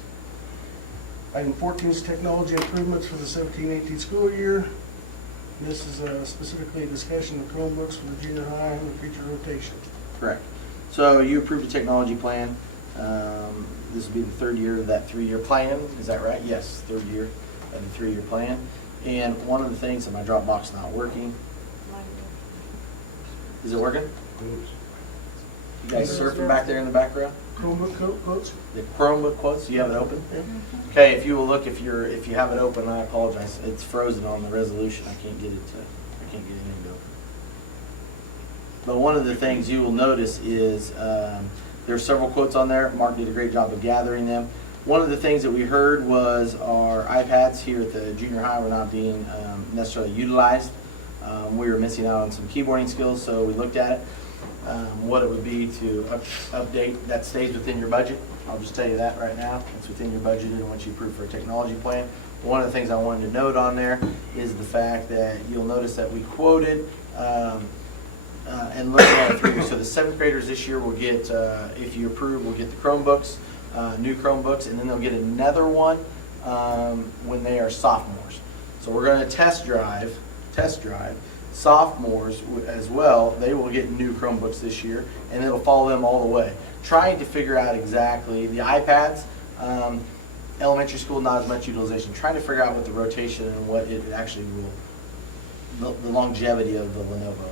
Item 14 is technology improvements for the 17-18 school year. This is specifically a discussion of Chromebooks for the junior high and the future rotation. Correct. So you approved a technology plan. This will be the third year of that 3-year plan. Is that right? Yes, third year of the 3-year plan. And one of the things that my Dropbox not working. Is it working? You guys surfing back there in the background? Chromebook quotes? The Chromebook quotes. You have it open? Yep. Okay. If you will look, if you have it open, I apologize. It's frozen on the resolution. I can't get anything to open. But one of the things you will notice is there's several quotes on there. Mark did a great job of gathering them. One of the things that we heard was our iPads here at the junior high were not being necessarily utilized. We were missing out on some keyboarding skills, so we looked at it. What it would be to update. That stays within your budget. I'll just tell you that right now. It's within your budget and what you approve for a technology plan. One of the things I wanted to note on there is the fact that you'll notice that we quoted and looking at it through. So the 7th graders this year will get, if you approve, will get the Chromebooks, new Chromebooks, and then they'll get another one when they are sophomores. So we're going to test drive sophomores as well. They will get new Chromebooks this year, and it'll follow them all the way. Trying to figure out exactly the iPads. Elementary school, not as much utilization. Trying to figure out what the rotation and what it actually will, the longevity of the Lenovo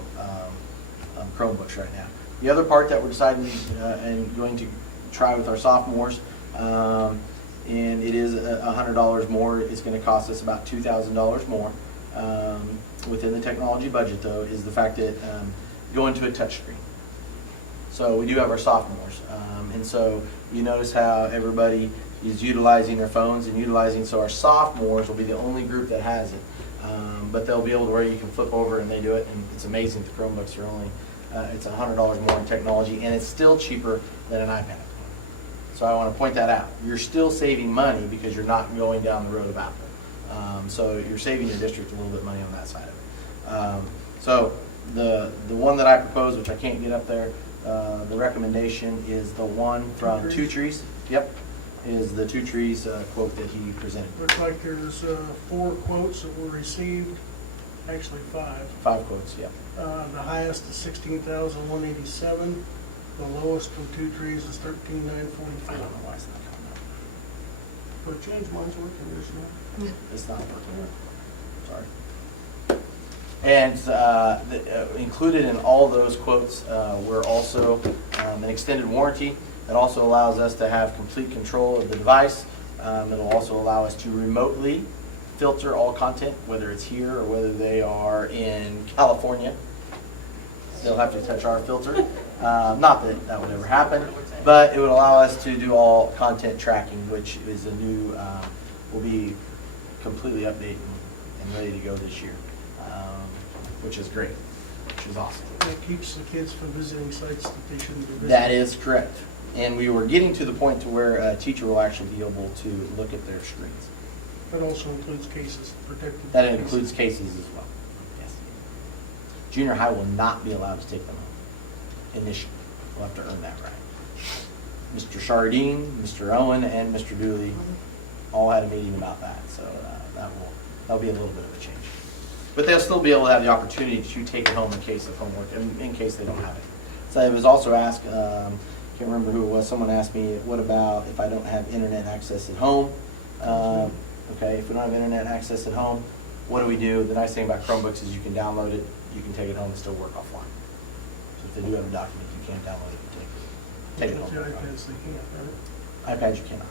Chromebooks right now. The other part that we're deciding and going to try with our sophomores, and it is $100 more. It's going to cost us about $2,000 more. Within the technology budget, though, is the fact that going to a touchscreen. So we do have our sophomores, and so you notice how everybody is utilizing their phones and utilizing. So our sophomores will be the only group that has it, but they'll be able to where you can flip over and they do it, and it's amazing. The Chromebooks are only it's $100 more in technology, and it's still cheaper than an iPad. So I want to point that out. You're still saving money because you're not going down the road of Apple. So you're saving your district a little bit of money on that side of it. So the one that I proposed, which I can't get up there, the recommendation is the one from Two Trees. Yep, is the Two Trees quote that he presented. Looks like there's 4 quotes that were received, actually 5. 5 quotes, yep. The highest is $16,187. The lowest from Two Trees is $13,944. I don't know why it's not coming up. But change mine's working this year. It's not working. Sorry. And included in all those quotes were also an extended warranty that also allows us to have complete control of the device. It'll also allow us to remotely filter all content, whether it's here or whether they are in California. They'll have to touch our filter. Not that that would ever happen, but it would allow us to do all content tracking, which is a new, will be completely updated and and ready to go this year, which is great, which is awesome. That keeps the kids from visiting sites that they shouldn't be visiting. That is correct. And we were getting to the point to where a teacher will actually be able to look at their screens. That also includes cases, protected. That cases. includes cases as well. Yes. Junior high will not be allowed to take them home initially. We'll have to earn that right. Mr. Chardine, Mr. Owen, and Mr. Dooley all had a meeting about that, so that'll be a little bit of a change. But they'll still be able to have the opportunity to take it home in case of homework, in case they don't have it. So it was also asked, can't remember who it was, someone asked me, what about if I don't have internet access at home? Okay, if we don't have internet access at home, what do we do? The nice thing about Chromebooks is you can download it, you can take it home and still work offline. So if they do have a document, you can download it and take it With home. the iPads, they can't, right? iPads you cannot.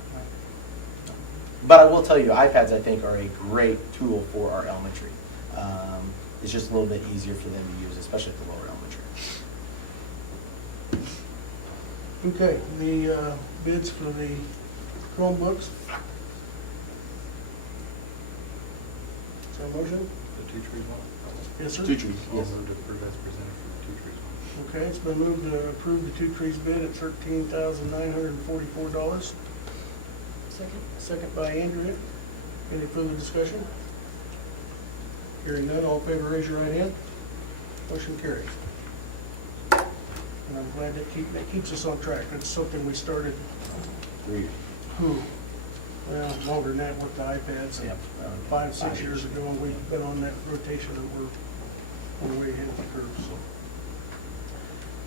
But I will tell you, iPads I think are a great tool for our elementary. It's just a little bit easier for them to use, especially at the lower elementary. Okay, the bids for the Chromebooks. Is there a motion? The two trees one? Yes, sir? Two trees, I'll yes. move to approve as presented for the two trees one. Okay, it's been moved to approve the Two Trees bid at $13,944. Second. Second by Andrea. Any further discussion? Hearing none, all in favor, raise your right hand. Motion carries. And I'm glad that keeps us on track. That's something we started, 3 years. well, longer than that with the iPads. Yep. 5, 6 years ago, and we've been on that rotation, and we're way ahead of the curve, so.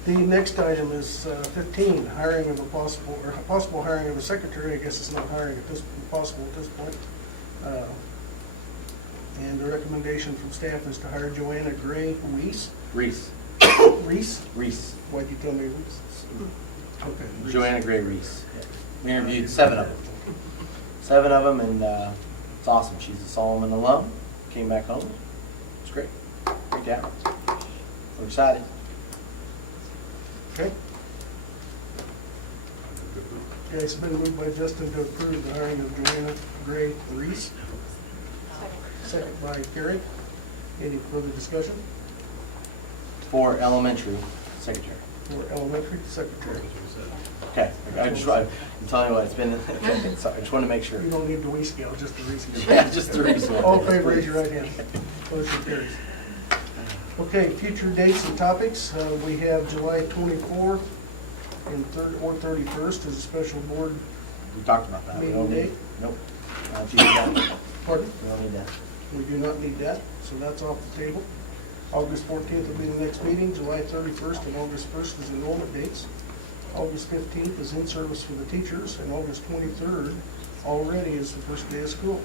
The next item is 15, hiring of a possible hiring of a secretary. I guess it's not hiring at this, possible at this point. And the recommendation from staff is to hire Joanna Gray Reese. Reese. Reese? Reese. Why'd you tell me Reese? Okay. Reese. Joanna Gray Reese. Yeah. We interviewed 7 of them. 7 of them, and it's awesome. She's a Solomon alum. Came back home. It's great. Great to have her. We're excited. Okay. Okay, it's been moved by Justin to approve the hiring of Joanna Gray Reese. Second by Carrie. Any further discussion? For elementary secretary. For elementary secretary. Okay. I'm telling you what, it's been, okay, sorry, I just want to make sure. You don't need the we scale, just the Reese scale. Yeah, just the Reese one. All in favor, raise your right hand. Motion carries. Okay, future dates and topics. We have July 24th and 31st as a special board. We talked about that. We Meeting don't need- date? Nope. Not using that. Pardon? We don't need that. We do not need that, so that's off the table. August 14th will be the next meeting. July 31st and August 1st is enrollment dates. August 15th is in-service for the teachers, and August 23rd already is the first day of school.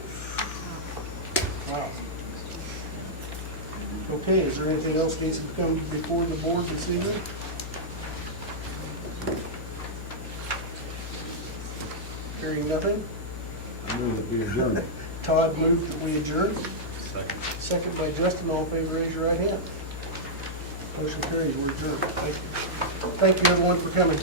Wow. Okay, is there anything else needs to come before the board this evening? Hearing nothing? I move that we adjourn. Todd moved that we adjourn. Second. Second by Justin. All in favor, raise your right hand. Motion carries. We're adjourned. Thank you. Thank you, everyone, for coming.